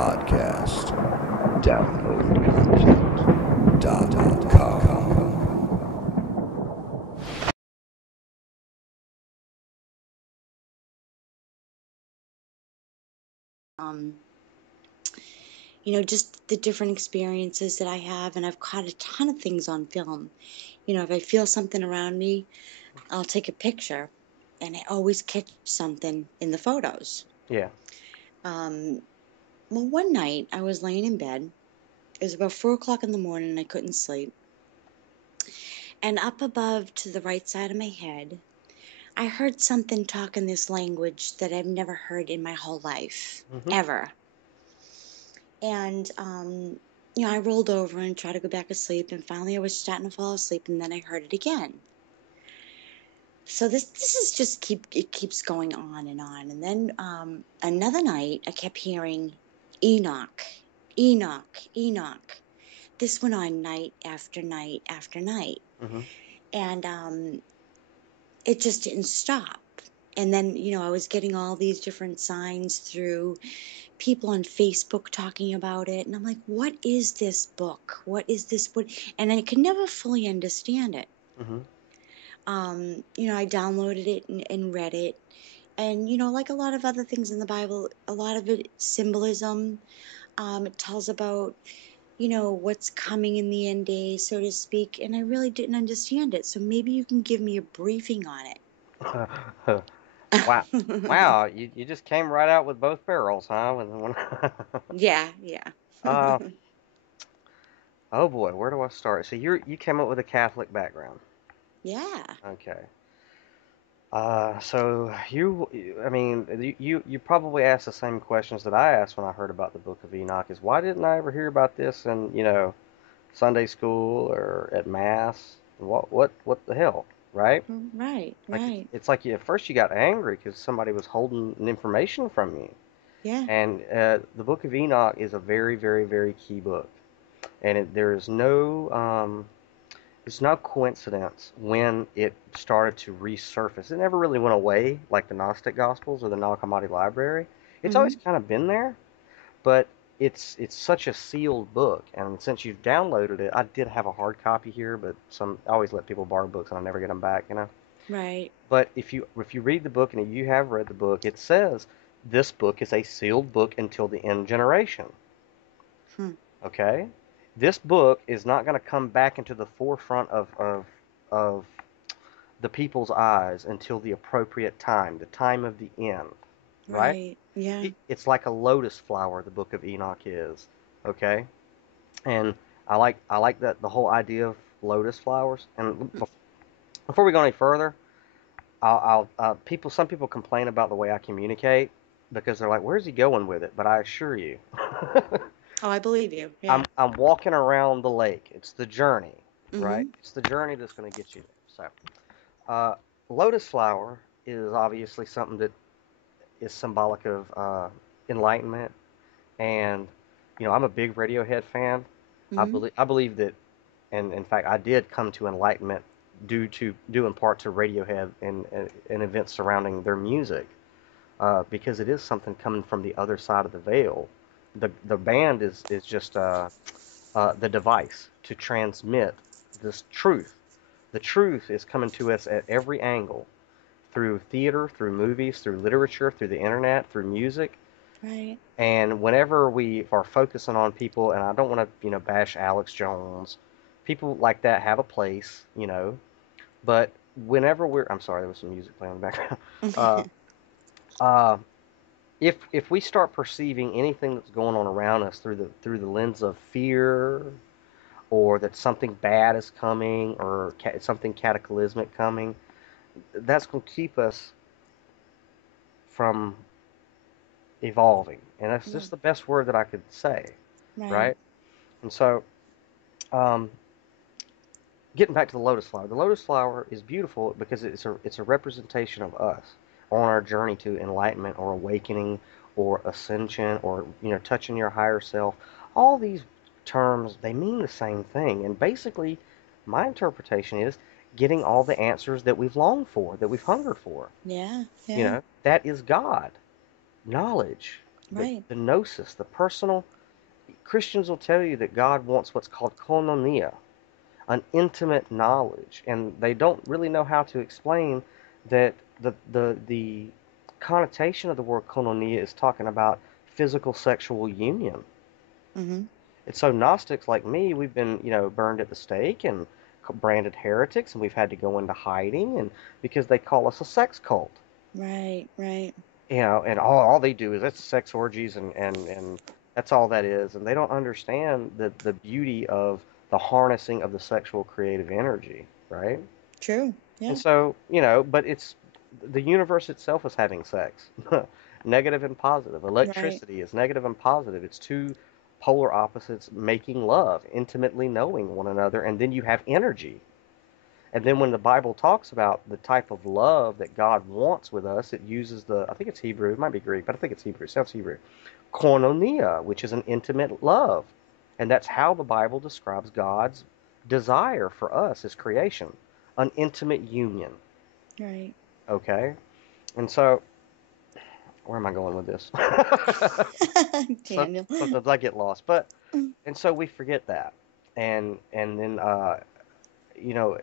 podcast. Downloadcontent.com. um, just the different experiences that I have, and I've caught a ton of things on film. If I feel something around me, I'll take a picture, and I always catch something in the photos. Yeah. Well, one night I was laying in bed. It was about 4 o'clock in the morning, and I couldn't sleep. And up above to the right side of my head, I heard something talk in this language that I've never heard in my whole life, ever. And, I rolled over and tried to go back to sleep, and finally I was starting to fall asleep, and then I heard it again. So this is just it keeps going on. And then another night I kept hearing Enoch, Enoch, Enoch. This went on night after night after night. And it just didn't stop. And then, I was getting all these different signs through people on Facebook talking about it. And I'm like, what is this book? What is this book? And I could never fully understand it. I downloaded it and read it. And, like a lot of other things in the Bible, a lot of it symbolism. It tells about, what's coming in the end days, so to speak. And I really didn't understand it. So maybe you can give me a briefing on it. Wow. Wow, you just came right out with both barrels, huh? Yeah. Oh boy, where do I start? So you came up with a Catholic background. Yeah. Okay. So you probably asked the same questions that I asked when I heard about the Book of Enoch. Is why didn't I ever hear about this in Sunday school or at mass? What the hell, right? Right. It's like at first you got angry because somebody was holding information from you. Yeah. And the Book of Enoch is a very, very, very key book, and it's no coincidence when it started to resurface. It never really went away like the Gnostic Gospels or the Nag Hammadi Library. It's always kind of been there, but it's such a sealed book. And since you've downloaded it, I did have a hard copy here, but I always let people borrow books and I never get them back. Right. But if you read the book and if you have read the book, it says this book is a sealed book until the end generation. Okay? This book is not going to come back into the forefront of the people's eyes until the appropriate time, the time of the end. Right? Yeah. It's like a lotus flower, the Book of Enoch is. Okay? And I like that the whole idea of lotus flowers. And before we go any further, some people complain about the way I communicate because they're like, "Where's he going with it?" But I assure you, Oh, I believe you. Yeah. I'm walking around the lake. It's the journey, right? It's the journey that's going to get you there. So, lotus flower is obviously something that is symbolic of enlightenment, and I'm a big Radiohead fan. I believe that, and in fact, I did come to enlightenment due in part to Radiohead and events surrounding their music, because it is something coming from the other side of the veil. The band is just the device to transmit this truth. The truth is coming to us at every angle, through theater, through movies, through literature, through the internet, through music. Right. And whenever we are focusing on people, and I don't want to, bash Alex Jones, people like that have a place. But whenever I'm sorry, there was some music playing in the background. Uh, uh, if we start perceiving anything that's going on around us through the lens of fear, or that something bad is coming, or something cataclysmic coming, that's going to keep us from evolving. And that's just the best word that I could say, right? And so, um, getting back to the lotus flower is beautiful because it's a representation of us on our journey to enlightenment or awakening or ascension or touching your higher self. All these terms, they mean the same thing, and basically my interpretation is getting all the answers that we've longed for, that we've hungered for. Yeah. That is God, knowledge, Right. the gnosis, the personal. Christians will tell you that God wants what's called koinonia, an intimate knowledge, and they don't really know how to explain that the connotation of the word koinonia is talking about physical sexual union. Mm-hmm. And so Gnostics like me, we've been, burned at the stake and branded heretics, and we've had to go into hiding, and because they call us a sex cult. Right. Right. And all they do is that's sex orgies, and that's all that is, and they don't understand the beauty of the harnessing of the sexual creative energy, right? True. And Yeah. so, but it's the universe itself is having sex, negative and positive. Right. Electricity is negative and positive. It's two polar opposites making love, intimately knowing one another, and then you have energy. And then when the Bible talks about the type of love that God wants with us, it uses I think it's Hebrew, it might be Greek, but I think it's Hebrew, it sounds Hebrew. Koinonia, which is an intimate love. And that's how the Bible describes God's desire for us as creation, an intimate union. Right. Okay? And so, where am I going with this? so, Daniel. sometimes I get lost. And so we forget that. And then, you know,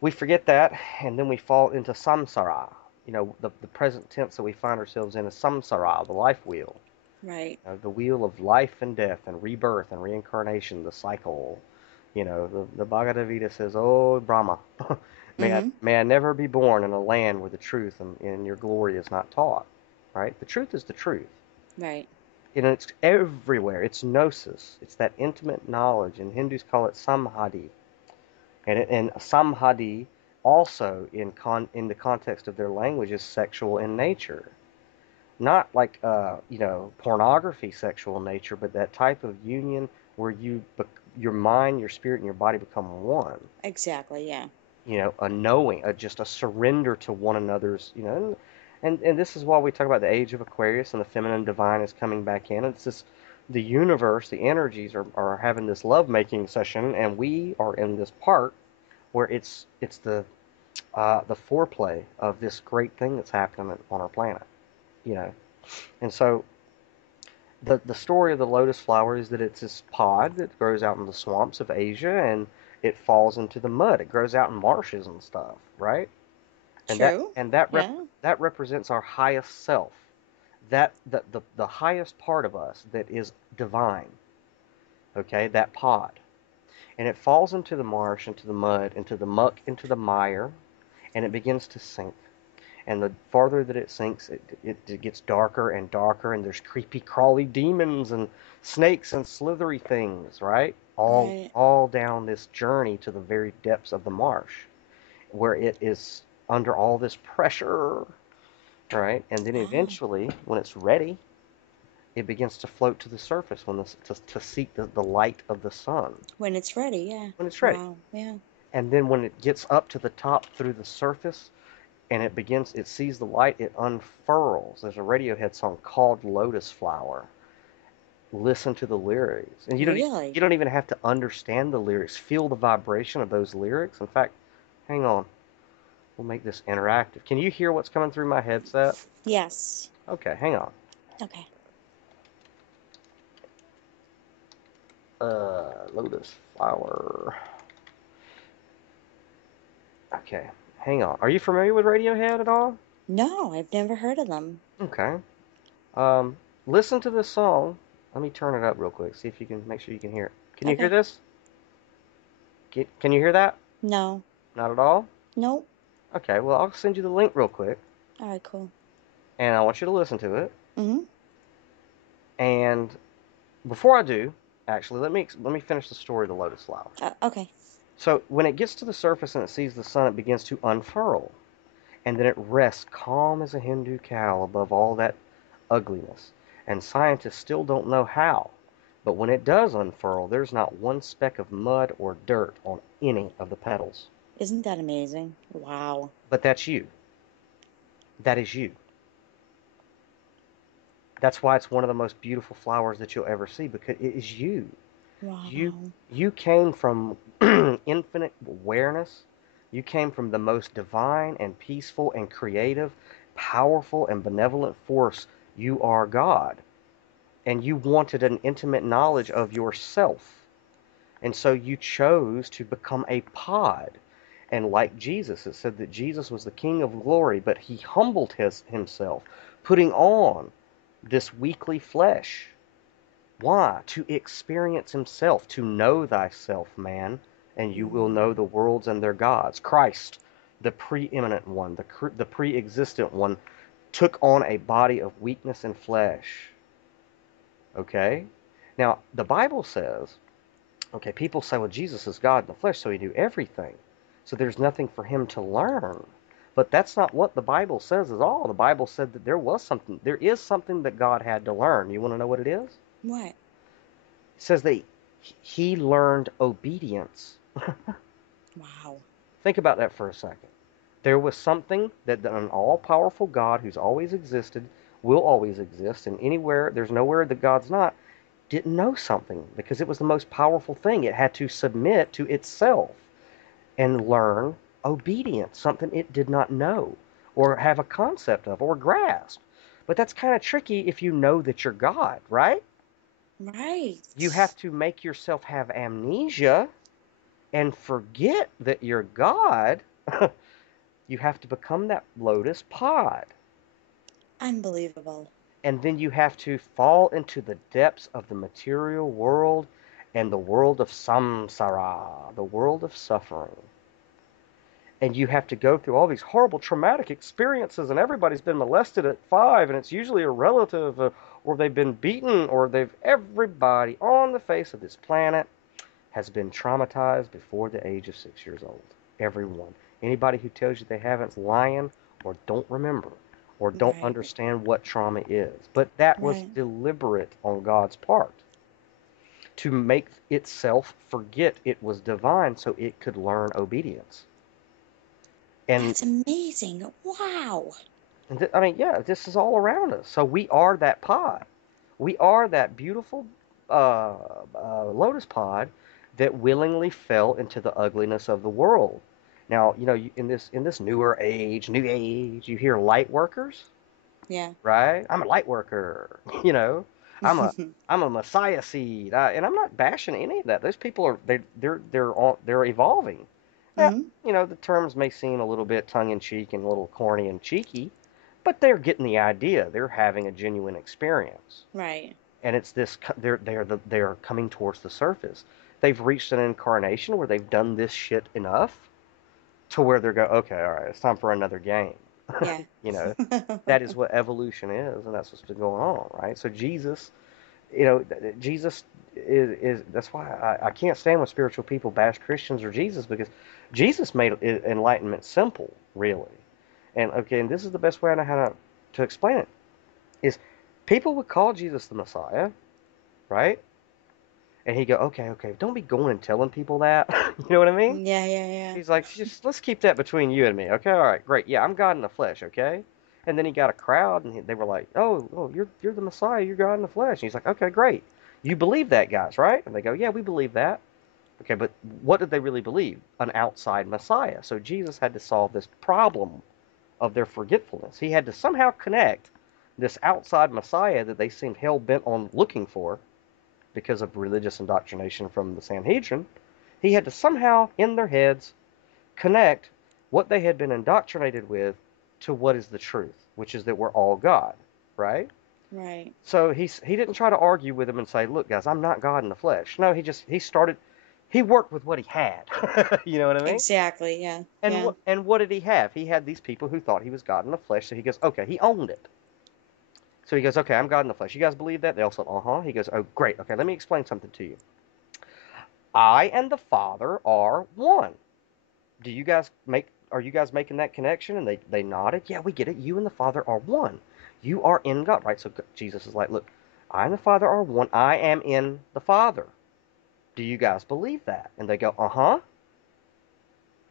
we forget that, and then we fall into samsara. The present tense that we find ourselves in is samsara, the life wheel. Right. The wheel of life and death and rebirth and reincarnation, the cycle. The Bhagavad Gita says, "Oh Brahma, Mm-hmm. may I never be born in a land where the truth and your glory is not taught." Right? The truth is the truth. Right. It's everywhere. It's gnosis. It's that intimate knowledge, and Hindus call it samhadi. And samhadi also in the context of their language is sexual in nature. Not like pornography sexual in nature, but that type of union where your mind, your spirit, and your body become one. Exactly. Yeah. A knowing, just a surrender to one another's, and this is why we talk about the age of Aquarius and the feminine divine is coming back in. It's this, the universe, the energies are having this love making session, and we are in this part where it's the foreplay of this great thing that's happening on our planet, you know. And so the story of the lotus flower is that it's this pod that grows out in the swamps of Asia, and it falls into the mud. It grows out in marshes and stuff, right? And that True. and that rep, Yeah. that represents our highest self. That the highest part of us that is divine. Okay, that pod. And it falls into the marsh, into the mud, into the muck, into the mire, and it begins to sink. And the farther that it sinks, it gets darker and darker, and there's creepy, crawly demons and snakes and slithery things, right? All Right. all down this journey to the very depths of the marsh, where it is under all this pressure, right? And then Oh, eventually, when it's ready, it begins to float to the surface to seek the light of the sun when it's ready. Yeah. when it's ready. Wow. Yeah. And then when it gets up to the top through the surface, and it sees the light, it unfurls. There's a Radiohead song called Lotus Flower. Listen to the lyrics. And you Really? don't even have to understand the lyrics. Feel the vibration of those lyrics. In fact, hang on. We'll make this interactive. Can you hear what's coming through my headset? Yes. Okay, hang on. Okay. Lotus Flower. Okay, hang on. Are you familiar with Radiohead at all? No, I've never heard of them. Okay. Um, Listen to this song. Let me turn it up real quick. See if you can make sure you can hear it. Can you hear Okay. this? Can you hear that? No. Not at all? Nope. Okay, well, I'll send you the link real quick, All right. Cool. and I want you to listen to it. Mm-hmm. And before I do, actually, let me finish the story of the lotus flower. Okay. So when it gets to the surface and it sees the sun, it begins to unfurl, and then it rests calm as a Hindu cow above all that ugliness. And scientists still don't know how. But when it does unfurl, there's not one speck of mud or dirt on any of the petals. Isn't that amazing? Wow. But that's you. That is you. That's why it's one of the most beautiful flowers that you'll ever see, because it is you. You Wow. you came from infinite awareness. You came from the most divine and peaceful and creative, powerful and benevolent force You are God. And you wanted an intimate knowledge of yourself. And so you chose to become a pod. And like Jesus, it said that Jesus was the King of glory, but he humbled himself, putting on this weakly flesh. Why? To experience himself, to know thyself, man, and you will know the worlds and their gods. Christ, the preeminent one, the pre-existent one, took on a body of weakness and flesh. Okay? Now, the Bible says, okay, people say, well, Jesus is God in the flesh, so he knew everything. So there's nothing for him to learn. But that's not what the Bible says at all. The Bible said that there is something that God had to learn. You want to know what it is? What? It says that he learned obedience. Wow. Think about that for a second. There was something that an all-powerful God who's always existed, will always exist, and there's nowhere that God's not, didn't know something because it was the most powerful thing. It had to submit to itself and learn obedience, something it did not know or have a concept of or grasp. But that's kind of tricky if you know that you're God, right? Right. You have to make yourself have amnesia and forget that you're God. You have to become that lotus pod. Unbelievable. And then you have to fall into the depths of the material world and the world of samsara, the world of suffering. And you have to go through all these horrible traumatic experiences, and everybody's been molested at 5, and it's usually a relative, or they've been beaten, or everybody on the face of this planet has been traumatized before the age of 6 years old. Everyone. Anybody who tells you they haven't's lying or don't remember or don't Right. understand what trauma is. But that was Right. deliberate on God's part to make itself forget it was divine so it could learn obedience. And, That's amazing. Wow. I mean, yeah, this is all around us. So we are that pod. We are that beautiful uh, lotus pod that willingly fell into the ugliness of the world. Now, in this new age, you hear light workers, Yeah. right? I'm a light worker. I'm a I'm a Messiah seed, and I'm not bashing any of that. Those people they're evolving. Now, Hmm. the terms may seem a little bit tongue in cheek and a little corny and cheeky, but they're getting the idea. They're having a genuine experience, Right. and it's this. They're coming towards the surface. They've reached an incarnation where they've done this shit enough to where they're okay, all right, it's time for another game. Yeah. you know, that is what evolution is, and that's what's been going on, right? So Jesus is that's why I can't stand when spiritual people bash Christians or Jesus, because Jesus made enlightenment simple, really. And okay, and this is the best way I know how to explain it is people would call Jesus the Messiah, right? And he'd go, okay, okay, don't be going and telling people that. You know what I mean? Yeah, yeah, yeah. He's like, just let's keep that between you and me, okay? All right, great. Yeah, I'm God in the flesh, okay? And then he got a crowd, and they were like, oh, you're the Messiah, you're God in the flesh. And he's like, okay, great. You believe that, guys, right? And they go, yeah, we believe that. Okay, but what did they really believe? An outside Messiah. So Jesus had to solve this problem of their forgetfulness. He had to somehow connect this outside Messiah that they seemed hell bent on looking for because of religious indoctrination from the Sanhedrin. He had to somehow, in their heads, connect what they had been indoctrinated with to what is the truth, which is that we're all God, right? Right. So he didn't try to argue with him and say, "Look, guys, I'm not God in the flesh." No, he worked with what he had. You know what I mean? Exactly. Yeah. And Yeah. what did he have? He had these people who thought he was God in the flesh. So he goes, "Okay," he owned it. So he goes, "Okay, I'm God in the flesh. You guys believe that?" They all said, "Uh-huh." He goes, "Oh, great. Okay, let me explain something to you. I and the Father are one. Do you guys make Are you guys making that connection?" And they nodded. "Yeah, we get it. You and the Father are one. You are in God," right? So Jesus is like, "Look, I and the Father are one. I am in the Father. Do you guys believe that?" And they go, "Uh-huh."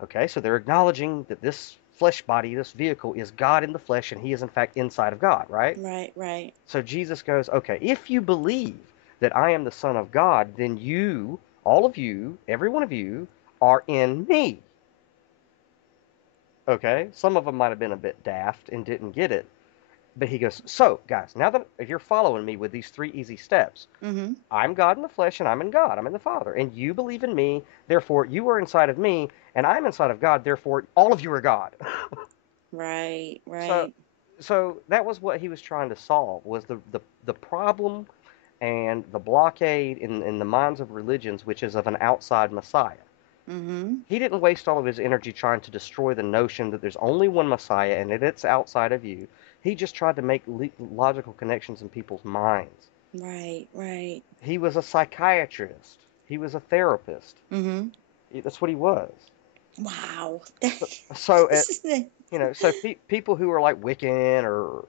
Okay, so they're acknowledging that this flesh body, this vehicle, is God in the flesh, and he is in fact inside of God, right? Right. Right. So Jesus goes, "Okay, if you believe that I am the Son of God, then all of you, every one of you, are in me." Okay, some of them might have been a bit daft and didn't get it. But he goes, so guys, now that if you're following me with these 3 easy steps, Mm-hmm. I'm God in the flesh, and I'm in God. I'm in the Father. And you believe in me, therefore you are inside of me, and I'm inside of God, therefore all of you are God. Right, So right. so that was what he was trying to solve was the problem and the blockade in the minds of religions, which is of an outside Messiah. Mm-hmm. He didn't waste all of his energy trying to destroy the notion that there's only one Messiah and that it's outside of you. He just tried to make logical connections in people's minds. Right, right. He was a psychiatrist. He was a therapist. Mm-hmm. That's what he was. Wow. So Isn't so people who are like Wiccan or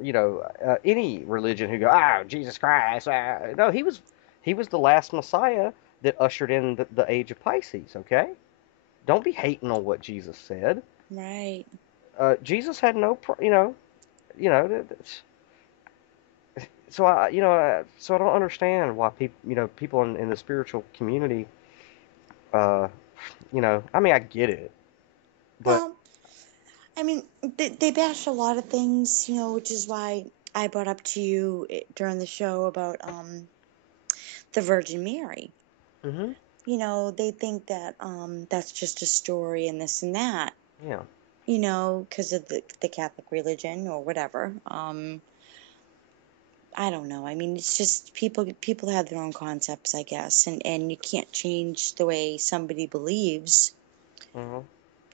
any religion who go, Jesus Christ, no, he was the last Messiah that ushered in the age of Pisces. Okay, don't be hating on what Jesus said. right. Jesus had no, you know, so I don't understand why people in the spiritual community, uh, I mean, I get it, but Well, I mean, they bash a lot of things, which is why I brought up to you during the show about the Virgin Mary. hmm They think that that's just a story and this and that, yeah, because of the Catholic religion or whatever. I don't know. I mean, it's just people have their own concepts, I guess, and you can't change the way somebody believes. hmm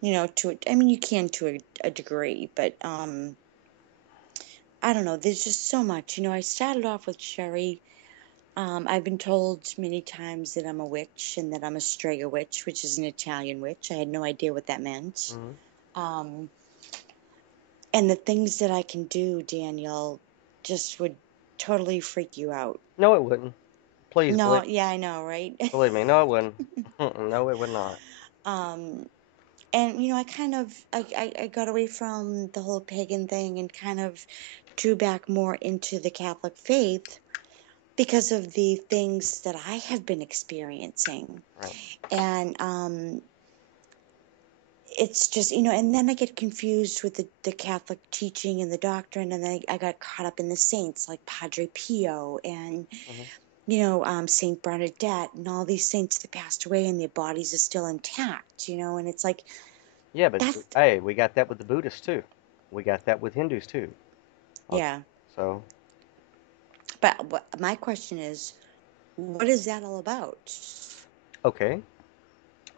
I mean, you can to a degree, but I don't know. There's just so much. I started off with Sherry. I've been told many times that I'm a witch and that I'm a Strega witch, which is an Italian witch. I had no idea what that meant. hmm Um, and the things that I can do, Daniel, just would totally freak you out. no, it wouldn't. Please No, believe yeah, I know, right? believe me, no, it wouldn't. No, it would not. um, and I kind of I got away from the whole pagan thing and kind of drew back more into the Catholic faith because of the things that I have been experiencing. Right. And it's just, and then I get confused with the Catholic teaching and the doctrine, and then I got caught up in the saints like Padre Pio and, hmm Saint Bernadette and all these saints that passed away and their bodies are still intact, and it's like, Yeah, but that's, hey, we got that with the Buddhists too. We got that with Hindus too. Okay, yeah. so But my question is, what is that all about? okay.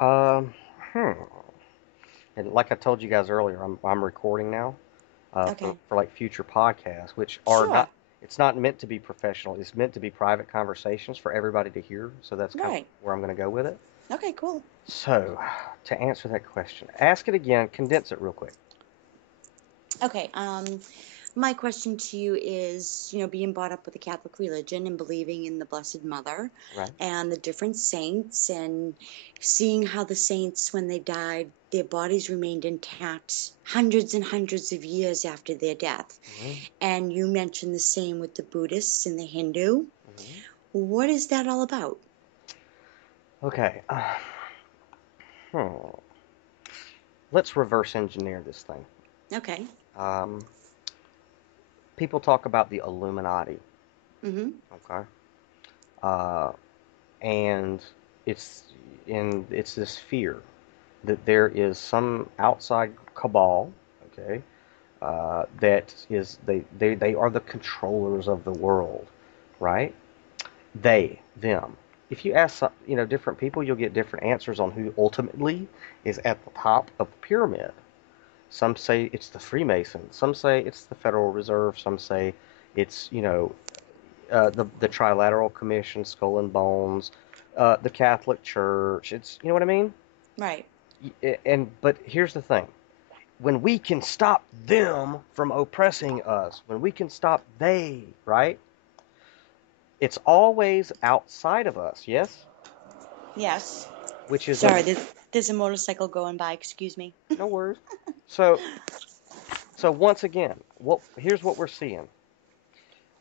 Um, hmm. And like I told you guys earlier, I'm recording now Okay. for like future podcasts, which are Sure. not. It's not meant to be professional. It's meant to be private conversations for everybody to hear. So that's kind of Right. where I'm going to go with it. Okay, cool. So, to answer that question, ask it again, condense it real quick. Okay. My question to you is, being brought up with the Catholic religion and believing in the Blessed Mother Right? and the different saints and seeing how the saints, when they died, their bodies remained intact hundreds and hundreds of years after their death. hmm And you mentioned the same with the Buddhists and the Hindu. hmm What is that all about? Okay. Hmm. Let's reverse engineer this thing. Okay. Um, People talk about the Illuminati. Mm-hmm. Okay. Uh, and it's it's this fear that there is some outside cabal, okay, that is they are the controllers of the world, right? They, them. If you ask different people, you'll get different answers on who ultimately is at the top of the pyramid. Some say it's the Freemasons. Some say it's the Federal Reserve. Some say it's the Trilateral Commission, Skull and Bones, the Catholic Church. It's what I mean. Right. But here's the thing: when we can stop them from oppressing us, when we can stop they, right? It's always outside of us, yes? Yes. Which is a Sorry, there's a motorcycle going by. Excuse me. no worries. So once again, here's what we're seeing.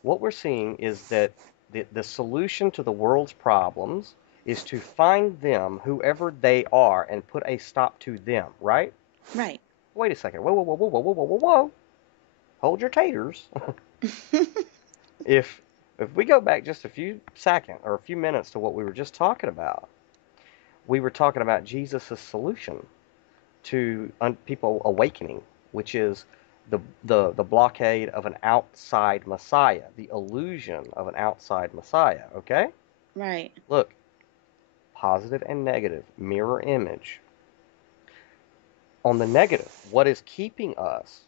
What we're seeing is that the solution to the world's problems is to find them, whoever they are, and put a stop to them, right? Right. Wait a second. Whoa, whoa, whoa, whoa, whoa, whoa, whoa, whoa, whoa. Hold your taters. If we go back just a few seconds or a few minutes to what we were just talking about, we were talking about Jesus' solution to people awakening, which is the blockade of an outside Messiah, the illusion of an outside Messiah. Okay, Right. look, positive and negative mirror image. On the negative, what is keeping us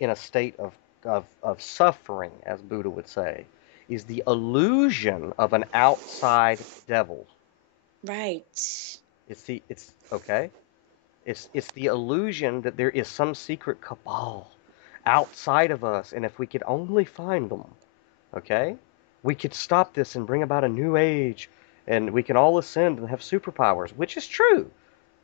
in a state of suffering, as Buddha would say, is the illusion of an outside devil. Right. It's okay. It's the illusion that there is some secret cabal outside of us, and if we could only find them, okay, we could stop this and bring about a new age, and we can all ascend and have superpowers, which is true.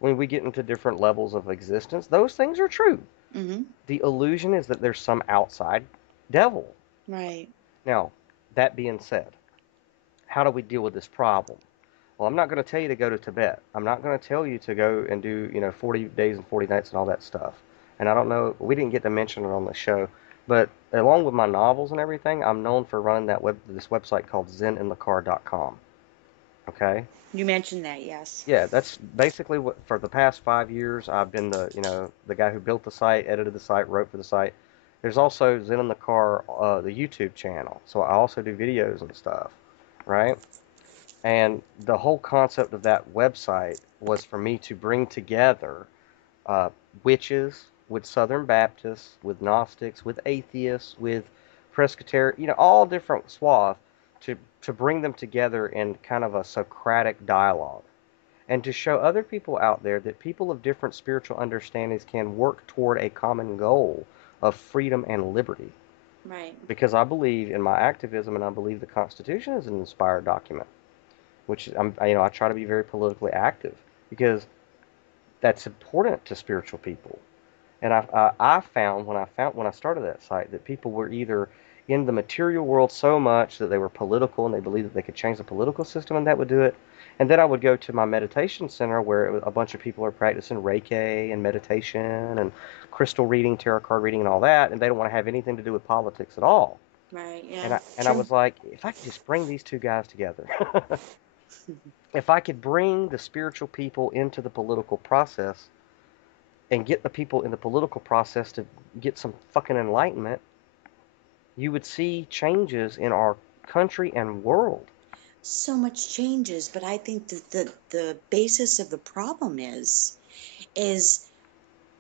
When we get into different levels of existence, those things are true. Mm-hmm. The illusion is that there's some outside devil. Right. Now, that being said, how do we deal with this problem? Well, I'm not going to tell you to go to Tibet. I'm not going to tell you to go and do, 40 days and 40 nights and all that stuff. And I don't know, we didn't get to mention it on the show, but along with my novels and everything, I'm known for running this website called zeninthecar.com. Okay? You mentioned that, yes. Yeah, that's basically what for the past 5 years I've been the guy who built the site, edited the site, wrote for the site. There's also Zen in the Car, the YouTube channel. So I also do videos and stuff, right? And the whole concept of that website was for me to bring together uh, witches with Southern Baptists, with Gnostics, with atheists, with Presbyterian, all different swath to bring them together in kind of a Socratic dialogue and to show other people out there that people of different spiritual understandings can work toward a common goal of freedom and liberty. Right. Because I believe in my activism and I believe the Constitution is an inspired document, which I try to be very politically active because that's important to spiritual people. And I found when I started that site that people were either in the material world so much that they were political and they believed that they could change the political system and that would do it. And then I would go to my meditation center where a bunch of people are practicing Reiki and meditation and crystal reading, tarot card reading, and all that, and they don't want to have anything to do with politics at all. Right. And Yeah. I True. was like, if I could just bring these two guys together, if I could bring the spiritual people into the political process and get the people in the political process to get some fucking enlightenment, you would see changes in our country and world. So much changes, but I think that the basis of the problem is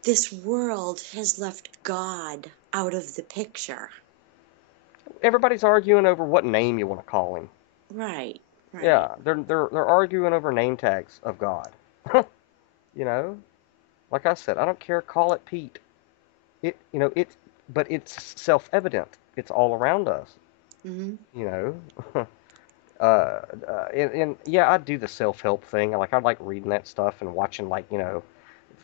this world has left God out of the picture. Everybody's arguing over what name you want to call him. Right. Right. Yeah, they're arguing over name tags of God. you know, like I said, I don't care. Call it Pete. But it's self-evident. It's all around us. Mm-hmm. You know, and yeah, I do the self-help thing. I like reading that stuff and watching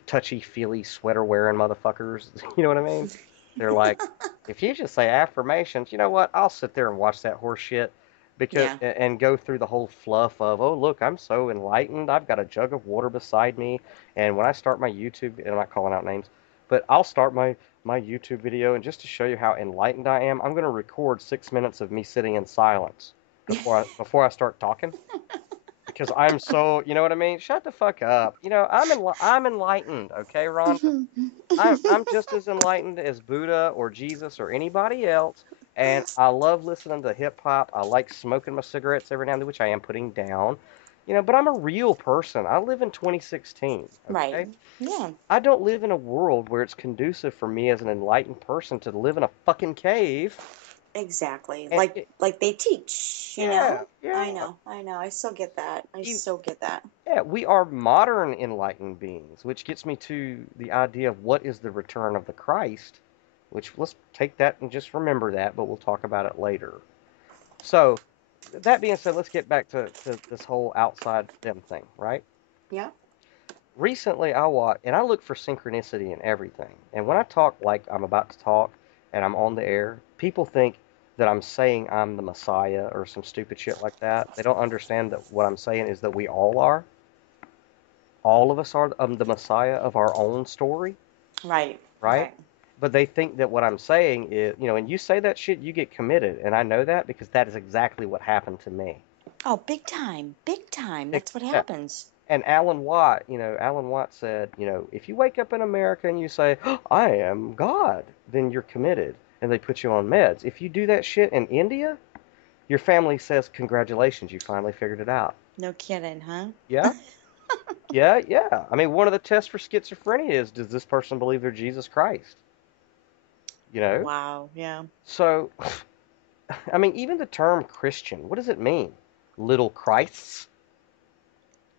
touchy-feely sweater-wearing motherfuckers. You know what I mean? They're like, if you just say affirmations, you know what? I'll sit there and watch that horse shit because Yeah. and go through the whole fluff of, oh look, I'm so enlightened. I've got a jug of water beside me, and when I start my YouTube, and I'm not calling out names, but I'll start my YouTube video, and just to show you how enlightened I am, I'm going to record 6 minutes of me sitting in silence before I start talking because I'm so, you know what I mean? Shut the fuck up. I'm enlightened, okay, Rhonda? I'm just as enlightened as Buddha or Jesus or anybody else, and I love listening to hip hop. I like smoking my cigarettes every now and then, which I am putting down. But I'm a real person. I live in 2016, Right. okay? Yeah. I don't live in a world where it's conducive for me as an enlightened person to live in a fucking cave. Exactly. And Like they teach, you yeah, know? I yeah. know. I know. I so get that. I You, so get that. Yeah, we are modern enlightened beings, which gets me to the idea of what is the return of the Christ, which let's take that and just remember that, but we'll talk about it later. So, that being said, let's get back to this whole outside them thing, right? Yeah. Recently, and I look for synchronicity in everything. And when I talk like I'm about to talk and I'm on the air, people think that I'm saying I'm the Messiah or some stupid shit like that. They don't understand that what I'm saying is that we all are. All of us are the Messiah of our own story, Right. right? Right. But they think that what I'm saying is, and you say that shit, you get committed. And I know that because that is exactly what happened to me. Oh, big time. Big time. That's what Yeah. happens. And Alan Watt said, if you wake up in America and you say, oh, I am God, then you're committed. And they put you on meds. If you do that shit in India, your family says, congratulations, you finally figured it out. No kidding, huh? Yeah, yeah, yeah. I mean, one of the tests for schizophrenia is, does this person believe they're Jesus Christ? You know? Wow. Yeah. So, I mean, even the term Christian, what does it mean? Little Christs?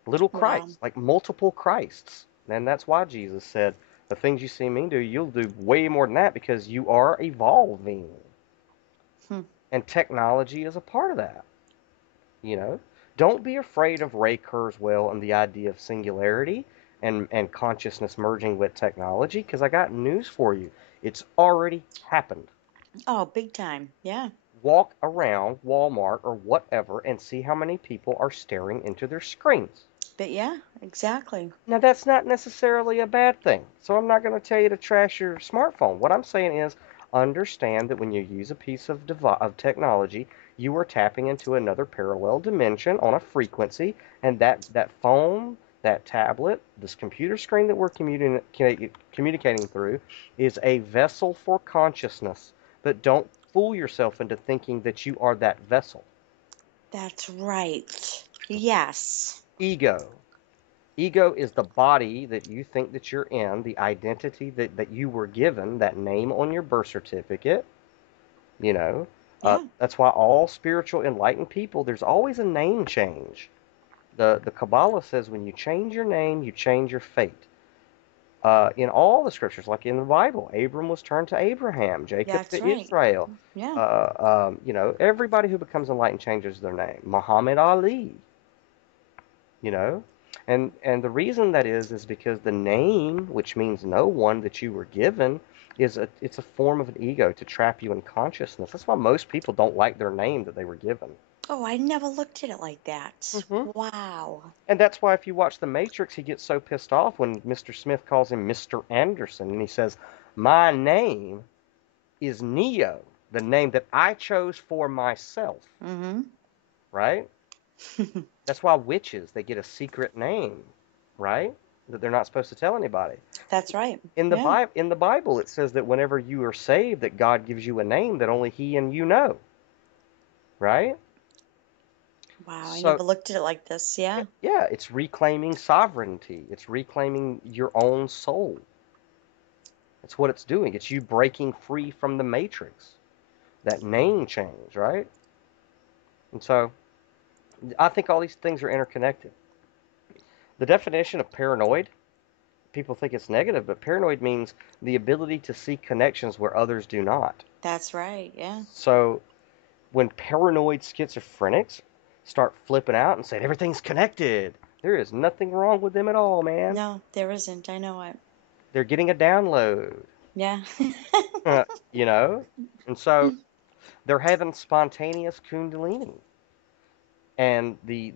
Little Wow. Christs, like multiple Christs. And that's why Jesus said, the things you see me do, you'll do way more than that because you are evolving. Hmm. And technology is a part of that. You know, don't be afraid of Ray Kurzweil and the idea of singularity and consciousness merging with technology, because I got news for you. It's already happened. Oh, big time. Yeah. Walk around Walmart or whatever and see how many people are staring into their screens. But yeah, exactly. Now, that's not necessarily a bad thing. So I'm not going to tell you to trash your smartphone. What I'm saying is understand that when you use a piece of technology, you are tapping into another parallel dimension on a frequency, and that phone, that tablet, this computer screen that we're communicating through is a vessel for consciousness. But don't fool yourself into thinking that you are that vessel. That's right. Yes. Ego. Ego is the body that you think that you're in, the identity that you were given, that name on your birth certificate, you know. Yeah. That's why all spiritual enlightened people, there's always a name change. The Kabbalah says when you change your name, you change your fate. In all the scriptures, like in the Bible, Abram was turned to Abraham, Yeah, Jacob that's to right. Israel. Yeah. Everybody who becomes enlightened changes their name. Muhammad Ali, you know. And the reason that is because the name, which means no one, that you were given, it's a form of an ego to trap you in consciousness. That's why most people don't like their name that they were given. Oh, I never looked at it like that. Hmm. Wow. And that's why if you watch The Matrix, he gets so pissed off when Mr. Smith calls him Mr. Anderson, and he says, "My name is Neo, the name that I chose for myself." Mm-hmm. Right? That's why witches, they get a secret name, right? That they're not supposed to tell anybody. That's right. In the Yeah. Bible, it says that whenever you are saved, that God gives you a name that only He and you know, right? Wow, I So never looked at it like this. Yeah. yeah, it's reclaiming sovereignty. It's reclaiming your own soul. That's what it's doing. It's you breaking free from the matrix. That name change, right? And so I think all these things are interconnected. The definition of paranoid, people think it's negative, but paranoid means the ability to see connections where others do not. That's right. Yeah. So when paranoid schizophrenics start flipping out and saying everything's connected, there is nothing wrong with them at all, man. No, there isn't. I know it. They're getting a download, Yeah. you know? And so they're having spontaneous kundalini. And the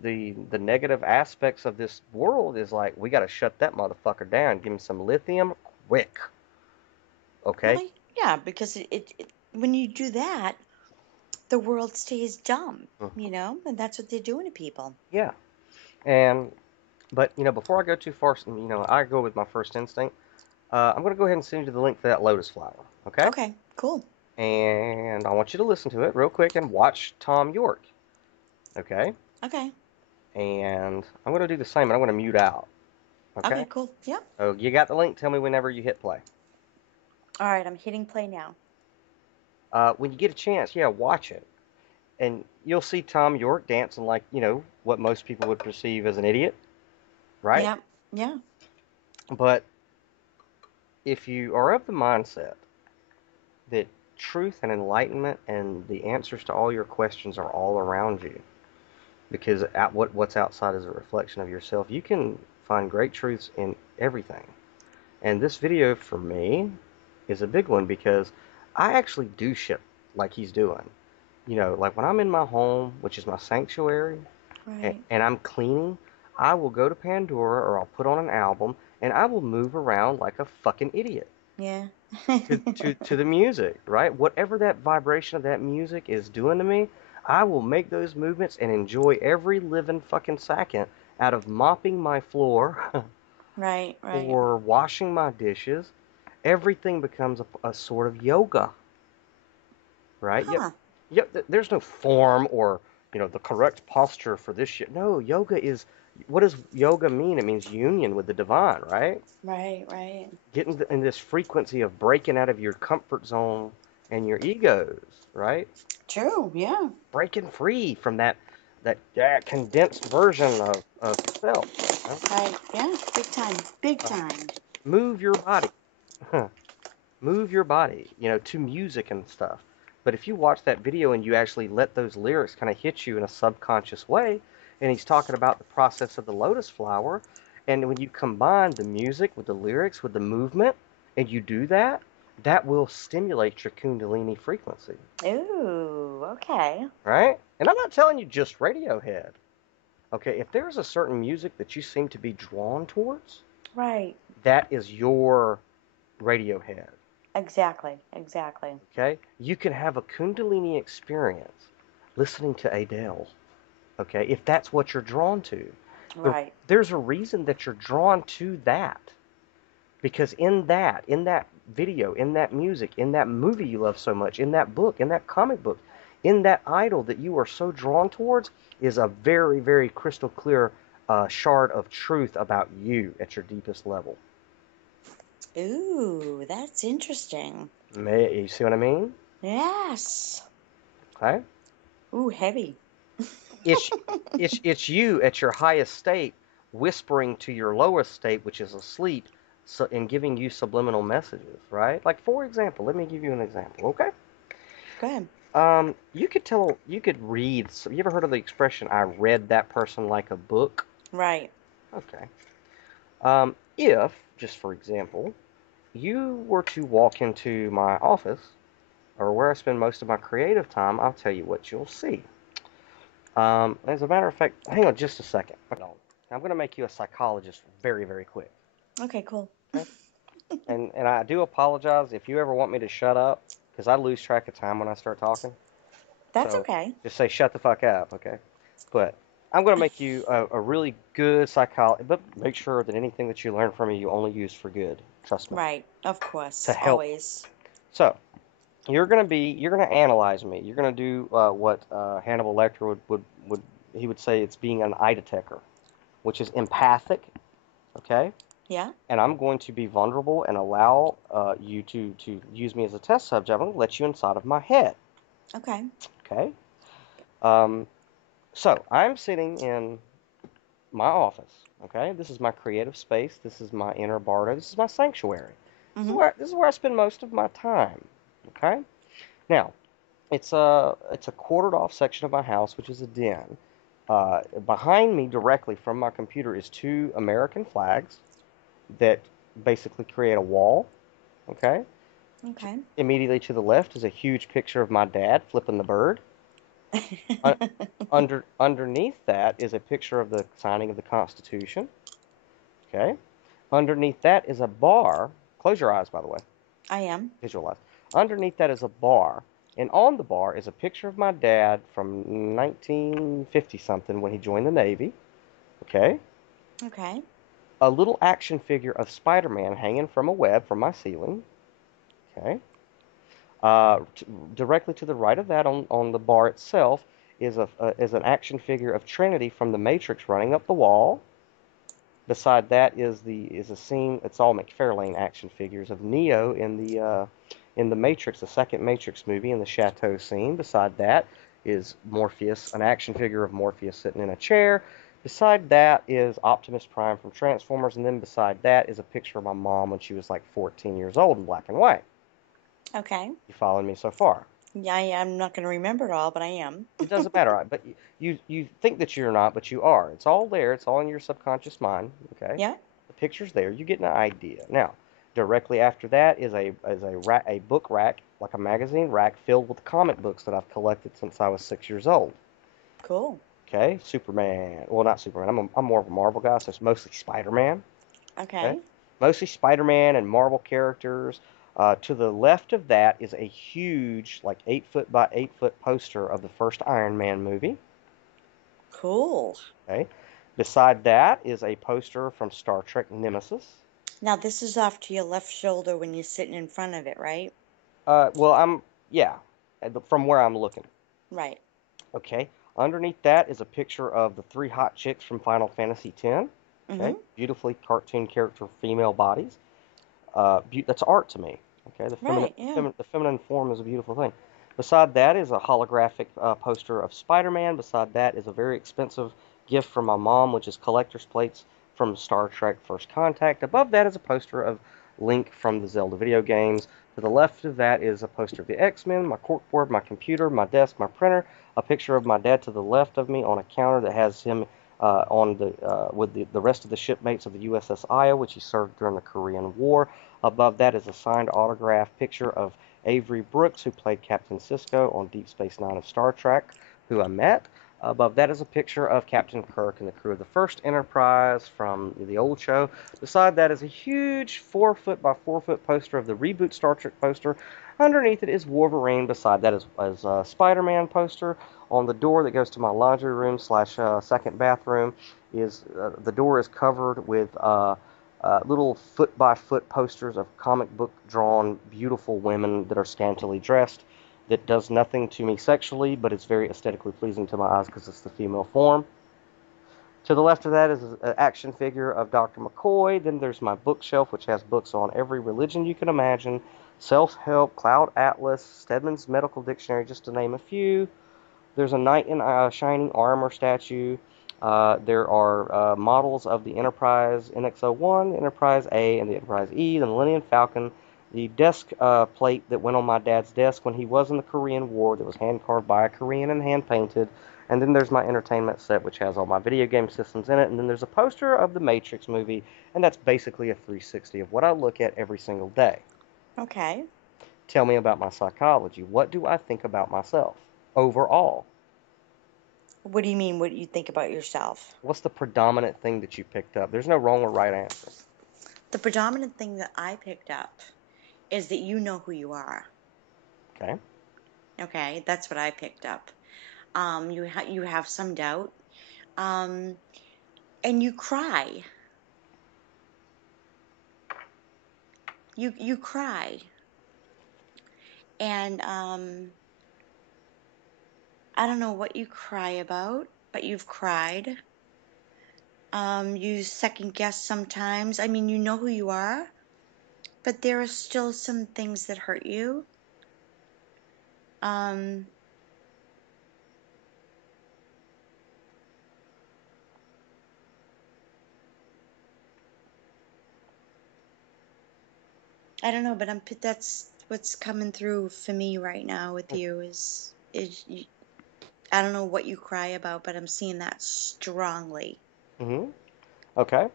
negative aspects of this world is like, we got to shut that motherfucker down. Give him some lithium quick. Okay? Well, yeah, because when you do that, the world stays dumb, Mhm. and that's what they're doing to people. Yeah. And, but, before I go too far, I go with my first instinct. I'm going to go ahead and send you the link to that lotus flower. Okay? Okay, cool. And I want you to listen to it real quick and watch Tom York. Okay? Okay. And I'm going to do the same, and I'm going to mute out. Okay, Okay? cool. Yep. So you got the link. Tell me whenever you hit play. All right, I'm hitting play now. When you get a chance, yeah, watch it. And you'll see Tom York dancing like, what most people would perceive as an idiot, right? Yep. Yeah. But if you are of the mindset that truth and enlightenment and the answers to all your questions are all around you, because what's outside is a reflection of yourself, you can find great truths in everything. And this video for me is a big one because I actually do shit like he's doing. Like when I'm in my home, which is my sanctuary, Right. and I'm cleaning, I will go to Pandora or I'll put on an album and I will move around like a fucking idiot. Yeah. to the music, right? Whatever that vibration of that music is doing to me, I will make those movements and enjoy every living fucking second out of mopping my floor Right, right. or washing my dishes. Everything becomes a sort of yoga, right? Yep. Huh. Yep. There's no form or, the correct posture for this shit. No, yoga is, what does yoga mean? It means union with the divine, right? Right, right. Getting in this frequency of breaking out of your comfort zone and your egos, right? True, yeah. Breaking free from that condensed version of yourself. You know? Right, yeah. Big time. Big Uh, time. Move your body. Move your body, to music and stuff. But if you watch that video and you actually let those lyrics kind of hit you in a subconscious way, and he's talking about the process of the lotus flower, and when you combine the music with the lyrics with the movement, and you do that, that will stimulate your Kundalini frequency, Ooh, okay. right? And I'm not telling you just Radiohead. Okay, if there's a certain music that you seem to be drawn towards, Right. that is your Radiohead. Exactly, exactly. Okay? You can have a Kundalini experience listening to Adele. Okay? If that's what you're drawn to. Right. There's a reason that you're drawn to that. Because in that video, in that music, in that movie you love so much, in that book, in that comic book, in that idol that you are so drawn towards is a very, very crystal clear shard of truth about you at your deepest level. Ooh, that's interesting. You see what I mean? Yes. Okay? Ooh, heavy. It's it's you at your highest state whispering to your lowest state, which is asleep, so and giving you subliminal messages, right? Like for example, let me give you an example, okay? Go ahead. You could read. So you ever heard of the expression "I read that person like a book"? Right. Okay. If, just for example, you were to walk into my office or where I spend most of my creative time, I'll tell you what you'll see. As a matter of fact, hang on just a second. I'm going to make you a psychologist very, very quick. Okay, cool. Okay? And I do apologize if you ever want me to shut up, because I lose track of time when I start talking. That's So okay. just say shut the fuck up, okay? But I'm going to make you a really good psychologist, but make sure that anything that you learn from me, you only use for good. Trust me. Right. Of To course. help. Always. So you're going to analyze me. You're going to do what Hannibal Lecter he would say it's being an eye detector, which is empathic, okay? Yeah. And I'm going to be vulnerable and allow you to use me as a test subject. I'm going to let you inside of my head, Okay. okay? Um, so I'm sitting in my office, okay? This is my creative space. This is my inner bardo. This is my sanctuary. Mm-hmm. This is where I spend most of my time, okay? Now, it's a quartered off section of my house, which is a den. Behind me, directly from my computer, is two American flags that basically create a wall. Okay. Okay. Immediately to the left is a huge picture of my dad flipping the bird. Un- Underneath that is a picture of the signing of the Constitution. Okay. Underneath that is a bar. Close your eyes, by the way. I am. Visualize. Underneath that is a bar. And on the bar is a picture of my dad from 1950 something when he joined the Navy. Okay. Okay. A little action figure of Spider-Man hanging from a web from my ceiling. Okay. Directly to the right of that on the bar itself is an action figure of Trinity from the Matrix running up the wall. Beside that is a scene. It's all McFarlane action figures of Neo in the Matrix, the second Matrix movie, in the chateau scene. Beside that is Morpheus, an action figure of Morpheus sitting in a chair. Beside that is Optimus Prime from Transformers, and then beside that is a picture of my mom when she was like 14 years old in black and white. Okay. You following me so far? Yeah, I'm not going to remember it all, but I am. It doesn't matter, right? But you think that you're not, but you are. It's all there. It's all in your subconscious mind. Okay, Yeah. the picture's there. You get an idea. Now, directly after that is a book rack, like a magazine rack, filled with comic books that I've collected since I was 6 years old. Cool. Okay, Superman. Well, not Superman. I'm more of a Marvel guy, so it's mostly Spider-Man. Okay, Okay. mostly Spider-Man and Marvel characters. To the left of that is a huge, like 8 foot by 8 foot poster of the first Iron Man movie. Cool. Okay. Beside that is a poster from Star Trek Nemesis. Now, this is off to your left shoulder when you're sitting in front of it, right? Well, yeah, from where I'm looking. Right. Okay. Underneath that is a picture of the three hot chicks from Final Fantasy X. Mm-hmm. Okay. Beautifully cartoon character female bodies. That's art to me. Okay. Right, yeah. The feminine form is a beautiful thing. Beside that is a holographic poster of Spider-Man. Beside that is a very expensive gift from my mom, which is collector's plates from Star Trek First Contact. Above that is a poster of Link from the Zelda video games. To the left of that is a poster of the X-Men, my corkboard, my computer, my desk, my printer, a picture of my dad to the left of me on a counter that has him on with the rest of the shipmates of the USS Iowa, which he served during the Korean War. Above that is a signed autograph picture of Avery Brooks, who played Captain Sisko on Deep Space Nine of Star Trek, who I met. Above that is a picture of Captain Kirk and the crew of the first Enterprise from the old show. Beside that is a huge 4 foot by 4 foot poster of the reboot Star Trek poster. Underneath it is Wolverine. Beside that is a Spider-Man poster. On the door that goes to my laundry room slash second bathroom is the door is covered with little foot by foot posters of comic book drawn beautiful women that are scantily dressed. That does nothing to me sexually, but it's very aesthetically pleasing to my eyes because it's the female form. To the left of that is an action figure of Dr. McCoy. Then there's my bookshelf, which has books on every religion you can imagine, self-help, Cloud Atlas, Stedman's Medical Dictionary, just to name a few. There's a knight in shining armor statue. There are models of the Enterprise NX-01, Enterprise A, and the Enterprise E, the Millennium Falcon, the desk plate that went on my dad's desk when he was in the Korean War that was hand carved by a Korean and hand painted. And then there's my entertainment set, which has all my video game systems in it. And then there's a poster of the Matrix movie, and that's basically a 360 of what I look at every single day. Okay. Tell me about my psychology. What do I think about myself overall? What do you mean, what you think about yourself? What's the predominant thing that you picked up? There's no wrong or right answer. The predominant thing that I picked up is that you know who you are. Okay. Okay, that's what I picked up. You have some doubt, um, and you cry. You cry, and I don't know what you cry about, but you've cried. You second guess sometimes. I mean, you know who you are, but there are still some things that hurt you. Um, I don't know, but that's what's coming through for me right now with you is you, I don't know what you cry about, but I'm seeing that strongly. Mm-hmm. Okay.